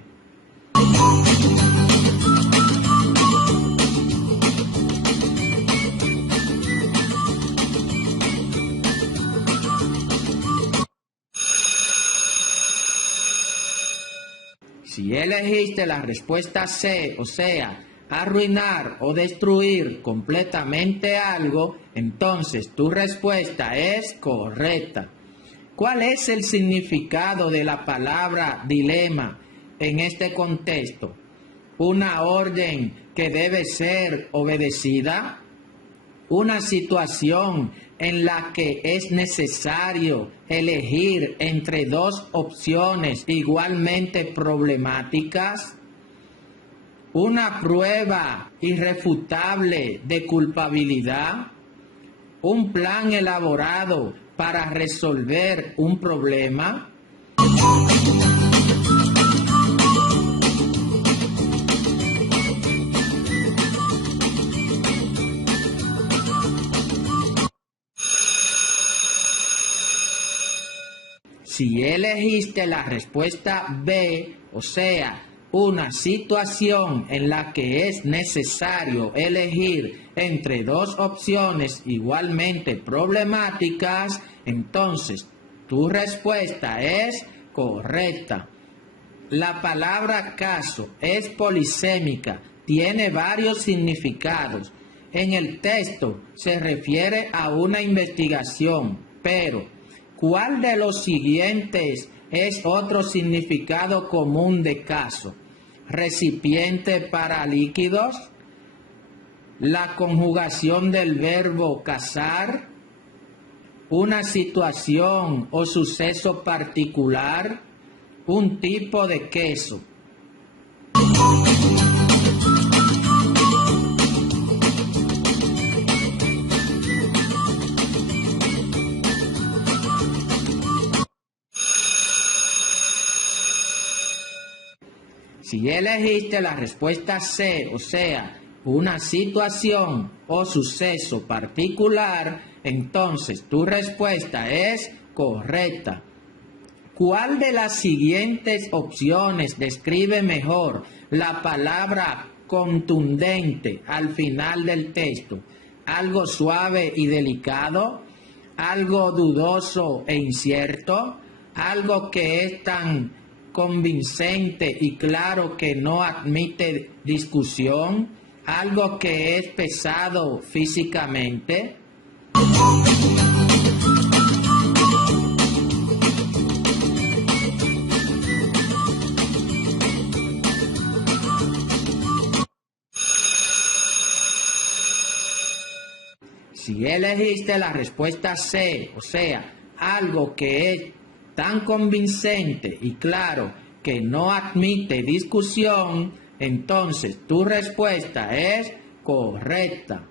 Si elegiste la respuesta C, o sea, arruinar o destruir completamente algo, entonces tu respuesta es correcta. ¿Cuál es el significado de la palabra dilema en este contexto? ¿Una orden que debe ser obedecida? ¿Una situación en la que es necesario elegir entre dos opciones igualmente problemáticas? ¿Una prueba irrefutable de culpabilidad? ¿Un plan elaborado para resolver un problema? Si elegiste la respuesta B, o sea, una situación en la que es necesario elegir entre dos opciones igualmente problemáticas, entonces tu respuesta es correcta. La palabra caso es polisémica, tiene varios significados. En el texto se refiere a una investigación, pero ¿cuál de los siguientes es otro significado común de caso? Recipiente para líquidos, la conjugación del verbo casar, una situación o suceso particular, un tipo de queso. Si elegiste la respuesta C, o sea, una situación o suceso particular, entonces tu respuesta es correcta. ¿Cuál de las siguientes opciones describe mejor la palabra contundente al final del texto? ¿Algo suave y delicado? ¿Algo dudoso e incierto? ¿Algo que es tan convincente y claro que no admite discusión? ¿Algo que es pesado físicamente? Si elegiste la respuesta C, o sea, algo que es tan convincente y claro que no admite discusión, entonces tu respuesta es correcta.